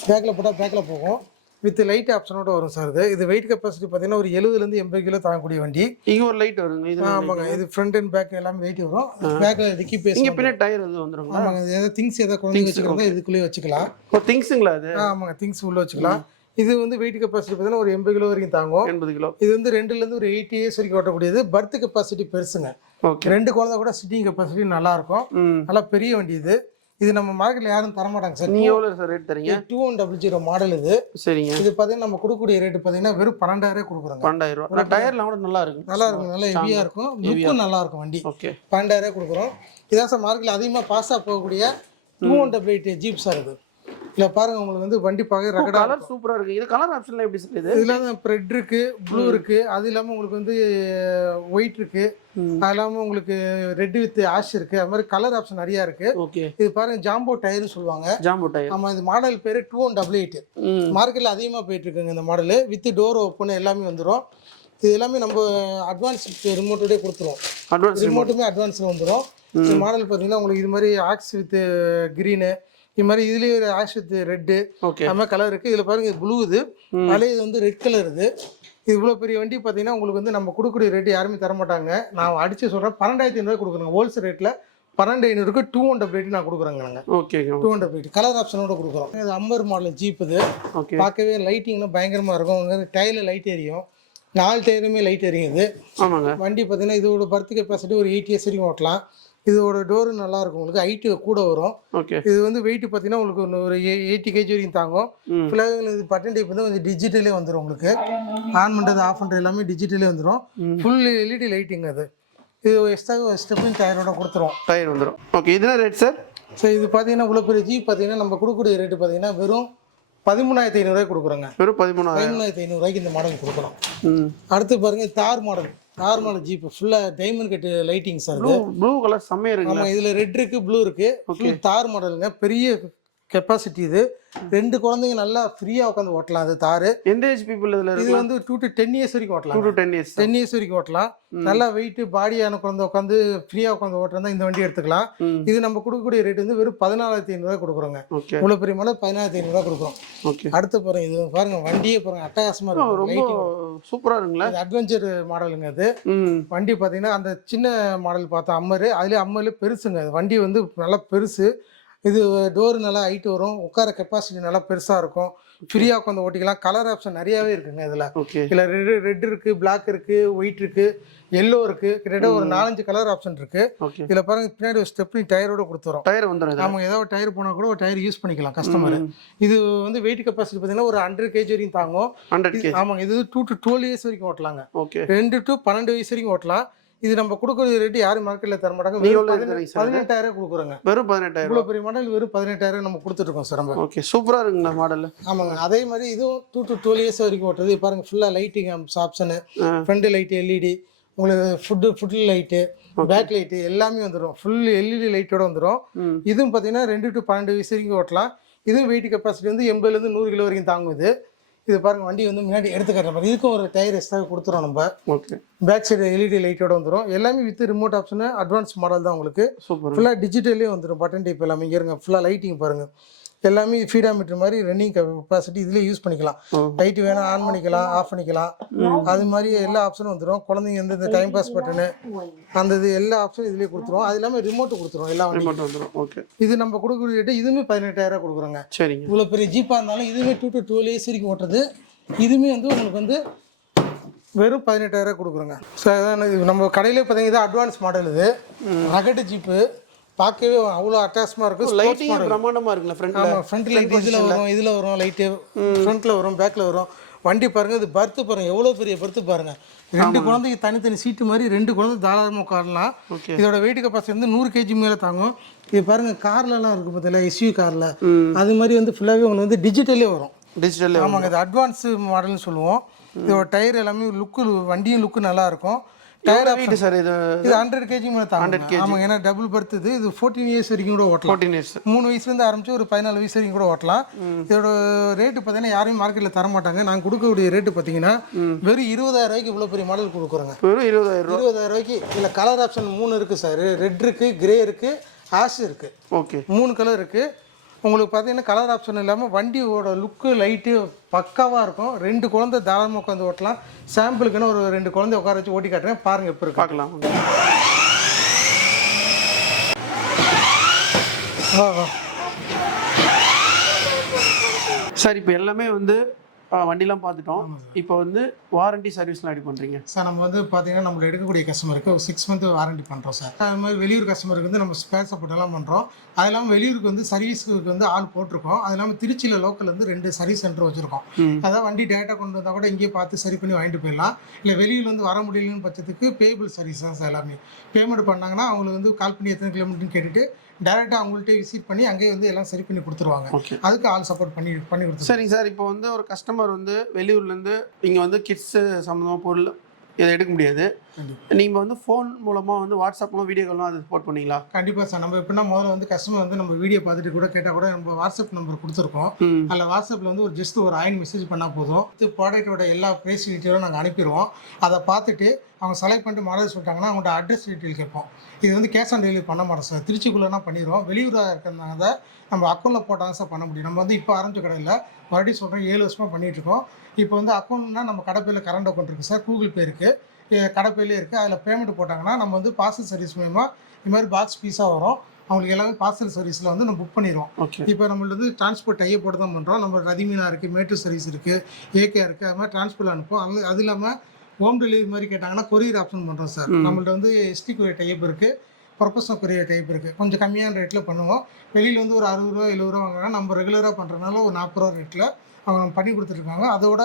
பேக்கில் போட்டால் பேக்கில் போகும். வித் லைட் ஆப்ஷனோட வரும் சார். இது வெயிட் கெப்பாசிட்டி பார்த்தீங்கன்னா ஒரு 70-80 கிலோ தாங்கக்கூடிய வண்டி. இங்கே ஒரு லைட் வருங்க. இது ஆமாங்க. இது ஃப்ரண்ட் அண்ட் பேக் எல்லாமே வெயிட் வரும். பேக்கில் டிக்கி பேஸ், இங்கே பின்னாடி டயர் வந்து வந்துடும். ஆமாங்க. எதாவது திங்ஸ் எதாவது குழந்தைங்க வச்சுக்கிறதா இதுக்குள்ளேயே வச்சுக்கலாம். திங்ஸுங்களா அது? ஆமாங்க, திங்ஸ் உள்ளே வச்சுக்கலாம். இது வந்து வெயிட் கெப்பாசிட்டி பார்த்தீங்கன்னா ஒரு 80 கிலோ வரைக்கும் தாங்கும். 80 கிலோ. இது வந்து 2லேருந்து ஒரு 8 இயர்ஸ் வரைக்கும் ஓட்டக்கூடியது. பர்த் கெப்பாசிட்டி பெருசுங்க. ஓகே. 2 குழந்தை கூட சிட்டிங் கெப்பாசிட்டி நல்லாயிருக்கும். நல்லா பெரிய வண்டி இது. இது நம்ம மார்க்கெட்டில் யாரும் தரமாட்டாங்க சார். நீங்கள் எவ்வளோ சார் ரேட் தரீங்க? 2100 மாடல் இது. சரிங்க. இது பார்த்தீங்கன்னா நம்ம கொடுக்கக்கூடிய ரேட்டு பார்த்தீங்கன்னா வெறும் 12,000 கொடுக்குறோங்க. 12,000. டயர்லாம் கூட நல்லா இருக்கும். நல்லா ஹெவியாக இருக்கும். லுக்கும் நல்லா இருக்கும் வண்டி. ஓகே. 12,000 கொடுக்குறோம். இதான் சார் மார்க்கெட்டில் அதிகமாக பாஸாக போகக்கூடிய 2188 ஜீப் சார் இது. இல்லை பாருங்க, உங்களுக்கு வந்து வண்டி பார்க்க கலர் சூப்பராக இருக்குது. இது கலர் ஆப்ஷன்லாம் எப்படி சார்? இது இதில் ரெட் இருக்குது, ப்ளூ இருக்குது. அது இல்லாமல் உங்களுக்கு வந்து ஒயிட் இருக்குது. அது இல்லாமல் உங்களுக்கு ரெட் வித் ஆஷ் இருக்குது. அது மாதிரி கலர் ஆப்ஷன் நிறையா இருக்குது. ஓகே. இது பாருங்க, ஜாம்போ டயர்னு சொல்லுவாங்க. Jumbo tyre. ஆமாம். இது மாடல் பேர் 2188. மார்க்கெட்டில் அதிகமாக போயிட்டு இருக்குங்க இந்த மாடலு. வித் டோர் ஓப்பன் எல்லாமே வந்துடும். இது எல்லாமே நம்ம அட்வான்ஸ் ரிமோட்டோடய கொடுத்துருவோம். ரிமோட்டுமே அட்வான்ஸில் வந்துடும். இந்த மாடல் பார்த்தீங்கன்னா உங்களுக்கு இது மாதிரி ஆக்ஸ் வித் கிரீனு, இது மாதிரி இதுலேயே ஒரு ஆஷ் வித் ரெட்டு, அது மாதிரி கலர் இருக்குது. இதில் பாருங்கள், இது ப்ளூ. இது அதிலே இது வந்து ரெட் கலர். இது இவ்வளோ பெரிய வண்டி பார்த்தீங்கன்னா உங்களுக்கு வந்து நம்ம கொடுக்கக்கூடிய ரேட்டு யாருமே தரமாட்டாங்க. நான் அடித்து சொல்கிறேன், 12,500 கொடுக்குறேங்க. ஹோல்சேல் ரேட்டில் 12,500க்கு 200 நான் கொடுக்குறேங்க. நாங்கள் ஓகே 200 கலர் ஆப்ஷனோட கொடுக்குறோம். இது அம்பர் மாடல் ஜீப். இது பார்க்கவே லைட்டிங்லாம் பயங்கரமாக இருக்கும். டயரில் லைட் எரியும். 4 டயருமே லைட் எரியும். இது ஆமாங்க. வண்டி பார்த்தீங்கன்னா இதோட பர்த் கெப்பாசிட்டி ஒரு 8 இயர்ஸ் வரைக்கும் ஓட்டலாம். இதோட டோரு நல்லா இருக்கும். உங்களுக்கு ஹைட்டு கூட வரும். ஓகே. இது வந்து வெயிட் பார்த்தீங்கன்னா உங்களுக்கு ஒரு 80 kg வரைக்கும் தாங்கும். ஃபுல்லாக இது பட்டன் டைப் வந்து கொஞ்சம் டிஜிட்டலே வந்துடும். உங்களுக்கு ஆன் பண்ணுறது ஆஃப் பண்ணுறது எல்லாமே டிஜிட்டலே வந்துடும். Full LED lighting. அது இது எக்ஸ்ட்ரா ஸ்டெப்பிங் டயரோட கொடுத்துரும். டயர் வந்துடும். ஓகே. இதெல்லாம் ரேட் சார்? ஸோ இது பார்த்தீங்கன்னா இவ்வளோ பெரிய ஜீப் பார்த்தீங்கன்னா நம்ம கொடுக்கக்கூடிய ரேட்டு பார்த்தீங்கன்னா வெறும் 13,500 கொடுக்குறோங்க. வெறும் 13,500 இந்த மாடல் கொடுக்குறோம். அடுத்து பாருங்கள், தார் மாடல். நார்மல் ஜீப் ஃபுல்லாக டைமண்ட் கட்டு லைட்டிங் சார். ப்ளூ கலர் செம்மையா இருக்குங்களா? ஆமாம், இதில் ரெட் இருக்குது, ப்ளூ இருக்குது. ஃபுல் தார் மாடலுங்க, பெரிய கெப்பாசிட்டி. இது 2 குழந்தைங்க நல்லா ஃப்ரீயாக உட்காந்து ஓட்டலாம். அது தாரு. எந்த ஏஜ் பீப்புள் இதில் இது வந்து 2 to 10 இயர்ஸ் வரைக்கும் ஓட்டலாம். 2 to 10 years 10 இயர்ஸ் வரைக்கும் ஓட்டலாம். நல்லா வெயிட் பாடியான குழந்தை உட்காந்து ஃப்ரீயாக உட்காந்து ஓட்டுறதா இந்த வண்டி எடுத்துக்கலாம். இது நம்ம கொடுக்கக்கூடிய ரேட் வந்து வெறும் 14,500 கொடுக்குறோங்க. ஓகே. இவ்வளோ பெரிய மாடல் 14,500 கொடுக்குறோம். ஓகே. அடுத்து பாருங்க, இது பாருங்க வண்டியே பாருங்க அட்டகாசமாக இருக்கும். ரொம்ப சூப்பராக இருக்குங்களா? அட்வென்ச்சர் மாடலுங்க அது. வண்டி பார்த்தீங்கன்னா அந்த சின்ன மாடல் பார்த்தோம் அம்மரு, அதுலேயே அம்மர்லேயே பெருசுங்க. அது வண்டி வந்து நல்லா பெருசு. இது டோர் நல்லா ஹைட் வரும், உட்கார கெப்பாசிட்டி நல்லா பெருசாக இருக்கும். ஃப்ரீயாக உட்காந்து ஓட்டிக்கலாம். கலர் ஆப்ஷன் நிறையாவே இருக்குங்க இதில். இதில் ரெட் இருக்குது, பிளாக் இருக்குது, ஒயிட் இருக்குது, எல்லோ இருக்குது. கிட்டத்தட்ட ஒரு 4-5 கலர் ஆப்ஷன் இருக்குது. இதில் பாருங்க பின்னாடி ஒரு ஸ்டெப்னி டயரோட கொடுத்துரும். டயர் வந்துடும். நம்ம ஏதாவது டயர் போனால் கூட ஒரு டயர் யூஸ் பண்ணிக்கலாம் கஸ்டமர். இது வந்து வெயிட் கெப்பாசிட்டி பார்த்தீங்கன்னா ஒரு 100 kg வரைக்கும் தாங்கும். 100 kg. ஆமாங்க, இது 2 to 12 இயர்ஸ் வரைக்கும் ஓட்டலாங்க. ஓகே. 2 to 12 வயசு வரைக்கும் ஓட்டலாம். இது நம்ம கொடுக்குற ரேட்டு யாரும் மார்க்கெட்டில் தர மாட்டாங்க. 18,000 கொடுக்குறோங்க. வெறும் 18,000. இவ்வளோ பெரிய மாடல் வெறும் 18,000 நம்ம கொடுத்துட்ருக்கோம் சார் நம்ம. ஓகே, சூப்பராக இருக்குங்களா மாடல்? ஆமாங்க, அதே மாதிரி இதுவும் 2 to 12 இயர்ஸ் வரைக்கும் ஓட்டுறது. பாருங்க ஃபுல்லாக lighting option, front light, LED, உங்களுக்கு ஃபுட் லைட்டு, பேக் லைட்டு எல்லாமே வந்துடும். ஃபுல் எல்இடி லைட்டோட வந்துடும். இதுவும் பார்த்தீங்கன்னா 2 to 12 வயசு வரைக்கும் ஓட்டலாம். இதுவும் வெயிட் கெப்பாசிட்டி வந்து 80 to 100 கிலோ வரைக்கும் தாங்கும். இது பாருங்க வண்டி வந்து முன்னாடி எடுத்து காட்டுற மாதிரி இதுக்கும் ஒரு டயர் எக்ஸ்ட்ரா கொடுத்துரும் நம்ம. ஓகே. பேக் சைடு எல்இடி லைட்டோட வந்துடும். எல்லாமே with remote option, advance model தான் உங்களுக்கு. சூப்பர். ஃபுல்லாக டிஜிட்டலே வந்துடும். பட்டன் டைப் எல்லாமே. இங்கே இருங்க ஃபுல்லாக லைட்டிங் பாருங்கள். எல்லாமே ஃபீடாமீட்டர் மாதிரி ரன்னிங் கெப்பாசிட்டி இதிலே யூஸ் பண்ணிக்கலாம். லைட்டு வேணால் ஆன் பண்ணிக்கலாம், ஆஃப் பண்ணிக்கலாம். அது மாதிரி எல்லா ஆப்ஷனும் வந்துடும். குழந்தைங்க வந்து இந்த டைம் பாஸ் பட்டனு அந்த இது எல்லா ஆப்ஷனும் இதிலே கொடுத்துருவோம். அது இல்லாமல் ரிமோட்டு கொடுத்துருவோம். எல்லா வண்டியும் வந்துடும். ஓகே. இது நம்ம கொடுக்குற ரேட்டு இதுவுமே 18,000 கொடுக்குறோங்க. சரிங்க. இவ்வளோ பெரிய ஜீப்பாக இருந்தாலும் இதுவுமே 2 to 12 இயர்ஸ் வரைக்கும் ஓட்டுறது. இதுவுமே வந்து உங்களுக்கு வந்து வெறும் 18,000 கொடுக்குறோங்க. ஸோ அதான் இது நம்ம கடையிலே பார்த்தீங்கன்னா இது அட்வான்ஸ் மாடல். இது ரகட்டு ஜீப்பு பார்க்கவே அவ்வளோ அட்டாச்மாக இருக்கும். லைட்டிங் பிரம்மாண்டமாக இருக்குல்ல ஃப்ரண்ட்ல? ஆமாம், ஃப்ரண்ட் லைட் இதில் வரும், இதில் வரும் லைட்டு, ஃப்ரண்ட்டில் வரும், பேக்கில் வரும். வண்டி பாருங்கள், இது பர்த்து பாருங்கள், எவ்வளோ பெரிய பர்த்து பாருங்கள். 2 குழந்தைக்கு தனித்தனி சீட்டு மாதிரி 2 குழந்தை தாராளமாக உட்காரலாம். இதோட வெயிட் கெப்பாசிட்டி வந்து 100 kg மேலே தாங்கும். இது பாருங்கள் கார்லலாம் இருக்கும் பார்த்தீங்களா, எஸ்யூ காரில் அது மாதிரி வந்து ஃபுல்லாகவே உங்களுக்கு வந்து டிஜிட்டலே வரும். டிஜிட்டல். ஆமாங்க, இது அட்வான்ஸ் மாடல்னு சொல்லுவோம். இதோட டயர் எல்லாமே லுக்கு, வண்டியும் லுக்கு நல்லா இருக்கும். டயர் வெயிட் சார் இது 100 kg மேலே தாங்கும். ஆமாங்க, ஏன்னா டபுள் பர்த். இது 14 இயர்ஸ் வரைக்கும் கூட ஓட்டலாம். 14 இயர்ஸ் 3 வயசுலேருந்து ஆரம்பிச்சு ஒரு 14 வயசு வரைக்கும் கூட ஓட்டலாம். இதோட ரேட்டு பார்த்தீங்கன்னா யாரையும் மார்க்கெட்டில் தர மாட்டாங்க. நாங்கள் கொடுக்கக்கூடிய ரேட்டு பார்த்தீங்கன்னா வெறும் 20,000 ரூபாய்க்கு இவ்வளோ பெரிய மாடல் கொடுக்குறோங்க. வெறும் 20,000 ரூபாய்க்கு. இதில் கலர் ஆப்ஷன் 3 இருக்குது சார். ரெட் இருக்குது, கிரே இருக்குது, ஆஷ் இருக்குது. ஓகே. 3 கலர் இருக்குது. உங்களுக்கு பார்த்தீங்கன்னா கலர் ஆப்ஷன் இல்லாமல் வண்டியோட லுக்கு லைட்டு பக்காவாக இருக்கும். 2 குழந்தை தாராளமாக உட்காந்து ஓட்டலாம். சாம்பிளுக்குன்னு ஒரு 2 குழந்தை உட்கார வச்சு ஓட்டி காட்டுறேன் பாருங்கள் எப்படி இருக்கு பார்க்கலாம். சார் இப்போ எல்லாமே வந்து வண்டிலாம் பார்த்துட்டோம். இப்போ வந்து வாரண்டி சர்வீஸ்லாம் ரெடி பண்ணுறீங்க சார்? நம்ம வந்து பார்த்தீங்கன்னா நம்மள எடுக்கக்கூடிய கஸ்டமருக்கு ஒரு 6 month வாரண்டி பண்ணுறோம் சார். அது மாதிரி வெளியூர் கஸ்டமருக்கு வந்து நம்ம ஸ்பேர் சப்போர்ட் எல்லாம் பண்ணுறோம். அது இல்லாமல் வெளியூருக்கு வந்து சர்வீஸுக்கு வந்து ஆள் போட்டிருக்கோம். அது இல்லாமல் திருச்சியில் லோக்கல் வந்து 2 சர்வீஸ் சென்டர் வச்சுருக்கோம். அதாவது வண்டி டேரெக்டாக கொண்டு வந்தால் கூட இங்கேயே பார்த்து சரி பண்ணி வாங்கிட்டு போயிடலாம். இல்லை வெளியூர் வந்து வர முடியலன்னு பட்சத்துக்கு பேபிள் சர்வீஸ் தான் சார். எல்லாமே பேமெண்ட் பண்ணாங்கன்னா அவங்களுக்கு வந்து கால் பண்ணி எத்தனை கிலோமீட்டர்னு கேட்டுட்டு டேரெக்டாக அவங்கள்ட்ட விசிட் பண்ணி அங்கேயே வந்து எல்லாம் சரி பண்ணி கொடுத்துருவாங்க. அதுக்கு ஆள் சப்போர்ட் பண்ணி கொடுத்துருவோம். சரிங்க சார். இப்போ வந்து ஒரு கஸ்டமர் வந்து வெளியூர்லேருந்து இங்கே வந்து கிட்ஸு சம்மந்தமாக பொருள் இதை எடுக்க முடியாது. நீங்கள் வந்து ஃபோன் மூலமாக வந்து வாட்ஸ்அப்லாம் வீடியோ கால்லாம் அது சப்போர்ட் பண்ணீங்களா? கண்டிப்பாக சார். நம்ம எப்படின்னா முதல்ல வந்து கஸ்டமர் வந்து நம்ம வீடியோ பார்த்துட்டு கூட கேட்டால் கூட நம்ம வாட்ஸ்அப் நம்பர் கொடுத்துருக்கோம். அதில் வாட்ஸ்அப்பில் வந்து ஒரு ஜஸ்ட் ஒரு மெசேஜ் பண்ணால் போதும். ப்ராடக்ட்டோட எல்லா ப்ரைஸ் டீட்டெயிலும் நாங்கள் அனுப்பிடுவோம். அதை பார்த்துட்டு அவங்க செலக்ட் பண்ணிட்டு மாடல் சொல்லிட்டாங்கன்னா அவங்கள்ட்ட அட்ரஸ் டீட்டெயில் கேட்போம். இது வந்து கேஷ் ஆன் டெலிவரி பண்ண மாட்டோம் சார். திருச்சிக்குள்ளேனா பண்ணிடுவோம். வெளியூராக இருக்கிறதுனால தான் நம்ம அக்கௌண்ட்டில் போட்டால் தான் சார் பண்ண முடியும். நம்ம வந்து இப்போ ஆரம்பிச்ச கடையில் மறுபடியும் சொல்கிறோம் 7 வருஷமாக பண்ணிகிட்ருக்கோம். இப்போ வந்து அக்கௌண்ட்னா நம்ம கடைப்பையில் கரண்ட் அக்கௌண்ட் இருக்குது சார், கூகுள் பே இருக்குது, கடைப்பையிலே இருக்குது. அதில் பேமெண்ட் போட்டாங்கன்னா நம்ம வந்து பார்சல் சர்வீஸ் மூலமா இது மாதிரி பாக்ஸ் பீஸாக வரும். அவங்களுக்கு எல்லாமே பார்சல் சர்வீஸில் வந்து நம்ம புக் பண்ணிடுவோம். இப்போ நம்மளது வந்து டிரான்ஸ்போர்ட் டையை போட்டு தான் பண்ணுறோம். நம்ம ரதிமீனா இருக்குது, மேட்டூர் சர்வீஸ் இருக்குது, ஏகே இருக்குது. அது மாதிரி டிரான்ஸ்போர்ட் அனுப்போம். அது இல்லாமல் ஹோம் டெலிவரி மாதிரி கேட்டாங்கன்னா கொரியர் ஆப்ஷன் பண்ணுறோம் சார். நம்மள்ட்ட வந்து எஸ்டி கொரியர் டைப் இருக்குது, ப்ரொஃபஷனல் கொரியர் டைப் இருக்குது. கொஞ்சம் கம்மியான ரேட்டில் பண்ணுவோம். வெளியில் வந்து ஒரு 60 ரூபா 70 ரூபா வாங்குறாங்க. நம்ம ரெகுலராக பண்ணுறதுனால ஒரு 40 ரூபா ரேட்டில் அவங்க நம்ம பண்ணி கொடுத்துருக்காங்க. அதோட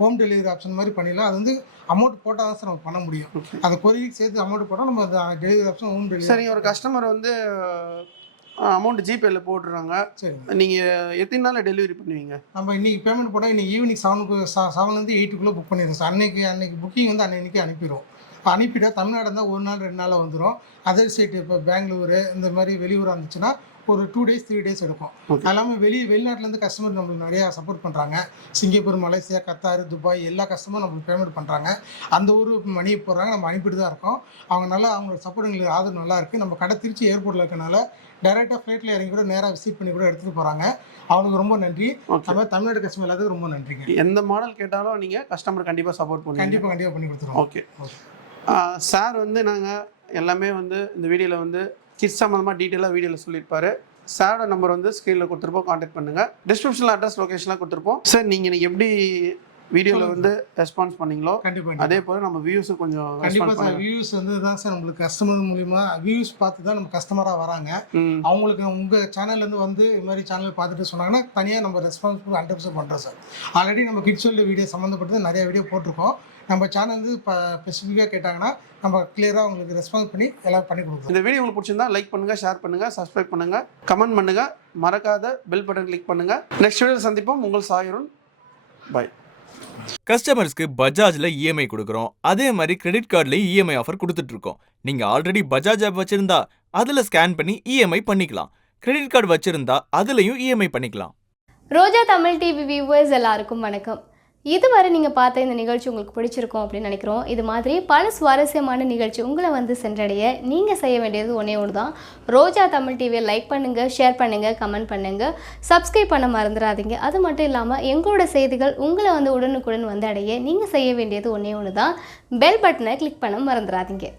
ஹோம் டெலிவரி ஆப்ஷன் மாதிரி பண்ணிடலாம். அது வந்து அமௌண்ட் போட்டால் தான் சார் நம்ம பண்ண முடியும். அதை கொரியருக்கு சேர்த்து அமௌண்ட் போட்டால் நம்ம அந்த டெலிவரி ஆப்ஷன் ஹோம் டெலிவரி. சரி, ஒரு கஸ்டமர் வந்து அமௌண்ட் ஜிபேல போட்டுறாங்க. சரி, நீங்கள் எத்தனை நாளில் டெலிவரி பண்ணுவீங்க? நம்ம இன்றைக்கி பேமெண்ட் போட்டால் இன்றைக்கி ஈவினிங் 7 to 8 புக் பண்ணிடுறோம் சார். அன்னைக்கு புக்கிங் வந்து அன்னைக்கு அனுப்பிடுவோம். இப்போ அனுப்பிட்டா தமிழ்நாடு இருந்தால் 1 நாள் 2 நாளில் வந்துடும். அதர் ஸ்டேட் இப்போ பெங்களூரு இந்த மாதிரி வெளியூர் இருந்துச்சுன்னா ஒரு 2 டேஸ் 3 டேஸ் எடுக்கும். அது இல்லாமல் வெளிநாட்டிலேருந்து கஸ்டமர் நம்மளுக்கு நிறையா சப்போர்ட் பண்ணுறாங்க. சிங்கப்பூர், மலேசியா, கத்தார், துபாய் எல்லா கஸ்டமரும் நம்மளுக்கு பேமெண்ட் பண்ணுறாங்க. அந்த ஊர் மணியை போடுறாங்க, நம்ம அனுப்பிட்டு தான் இருக்கோம். அவங்க நல்லா அவங்களோட சப்போர்ட் எங்களுக்கு ஆதரவு நல்லா இருக்குது. நம்ம கடை திருச்சி ஏர்போர்ட்டில் இருக்கனால டைரெக்டாக ஃப்ளைட்டில் இறங்கி கூட நேராக விசிட் பண்ணி கூட எடுத்துகிட்டு போகிறாங்க. அவனுக்கு ரொம்ப நன்றி. நம்ம தமிழ்நாடு கஸ்டமர் எல்லாத்துக்கும் ரொம்ப நன்றிங்க. எந்த மாடல் கேட்டாலும் நீங்கள் கஸ்டமர் கண்டிப்பாக சப்போர்ட் பண்ணுங்க. கண்டிப்பாக பண்ணி கொடுத்துருவோம். ஓகே சார் வந்து நாங்கள் எல்லாமே வந்து இந்த வீடியோவில் வந்து கிட்ஸ் சம்மந்தமாக டீட்டெயிலாக வீடியோவில் சொல்லியிருப்பாரு. சாரோட நம்பர் வந்து ஸ்க்ரீனில் கொடுத்துருப்போம், காண்டாக்ட் பண்ணுங்கள். டிஸ்கிரிப்ஷனில் அட்ரஸ் லொகேஷன்லாம் கொடுத்துருப்போம். சார் நீங்கள் எனக்கு எப்படி வீடியோவில் வந்து ரெஸ்பான்ஸ் பண்ணீங்களோ அதே போல் நம்ம வியூஸும் கொஞ்சம் கண்டிப்பாக சார். வியூஸ் வந்து தான் சார் நம்மளுக்கு கஸ்டமர் மூலிமா வியூஸ் பார்த்து தான் நம்ம கஸ்டமராக வராங்க. அவங்களுக்கு உங்கள் சேனல்லேருந்து வந்து இது மாதிரி சேனல் பார்த்துட்டு சொன்னாங்கன்னா தனியாக நம்ம ரெஸ்பான்சிபிள் 100% பண்ணுறோம் சார். ஆல்ரெடி நம்ம கிட்ஸ் வேர்ல்டு வீடியோ சம்மந்தப்பட்டது நிறைய வீடியோ போட்டிருக்கோம். நம்ம சேனல் வந்து இப்போ ஸ்பெசிஃபிக்காக கேட்டாங்கன்னா நம்ம கிளியராக உங்களுக்கு ரெஸ்பான்ஸ் பண்ணி எல்லாம் பண்ணி கொடுக்குறோம். இந்த வீடியோ உங்களுக்கு பிடிச்சிருந்தா லைக் பண்ணுங்கள், ஷேர் பண்ணுங்கள், சப்ஸ்கிரைப் பண்ணுங்கள், கமெண்ட் பண்ணுங்கள், மறக்காத பெல் பட்டன் கிளிக் பண்ணுங்கள். நெக்ஸ்ட் வீடியோவில் சந்திப்போம். உங்கள் சாயருன். பை. கஸ்டமர்ஸ்க்கு பஜாஜ்ல இஎம்ஐ கொடுக்குறோம். அதே மாதிரி கிரெடிட் கார்டுலயும் இஎம்ஐ ஆஃபர் கொடுத்துட்டு இருக்கோம். நீங்க ஆல்ரெடி பஜாஜ் ஆப் வச்சிருந்தா அதுல ஸ்கேன் பண்ணி இஎம்ஐ பண்ணிக்கலாம். கிரெடிட் கார்டு வச்சிருந்தா அதுலயும் இஎம்ஐ பண்ணிக்கலாம். ரோஜா தமிழ் டிவி வியூவர்ஸ் எல்லாருக்கும் வணக்கம். இதுவரை நீங்கள் பார்த்த இந்த நிகழ்ச்சி உங்களுக்கு பிடிச்சிருக்கும் அப்படின்னு நினைக்கிறோம். இது மாதிரி பல சுவாரஸ்யமான நிகழ்ச்சி உங்களை வந்து சென்றடைய நீங்கள் செய்ய வேண்டியது ஒன்றே ஒன்று தான். ரோஜா தமிழ் டிவியை லைக் பண்ணுங்கள், ஷேர் பண்ணுங்கள், கமெண்ட் பண்ணுங்கள், சப்ஸ்கிரைப் பண்ண மறந்துடாதீங்க. அது மட்டும் இல்லாமல் எங்களோட செய்திகள் உங்களை வந்து உடனுக்குடன் வந்து அடைய நீங்கள் செய்ய வேண்டியது ஒன்றே ஒன்று தான். பெல் பட்டனை கிளிக் பண்ண மறந்துடாதீங்க.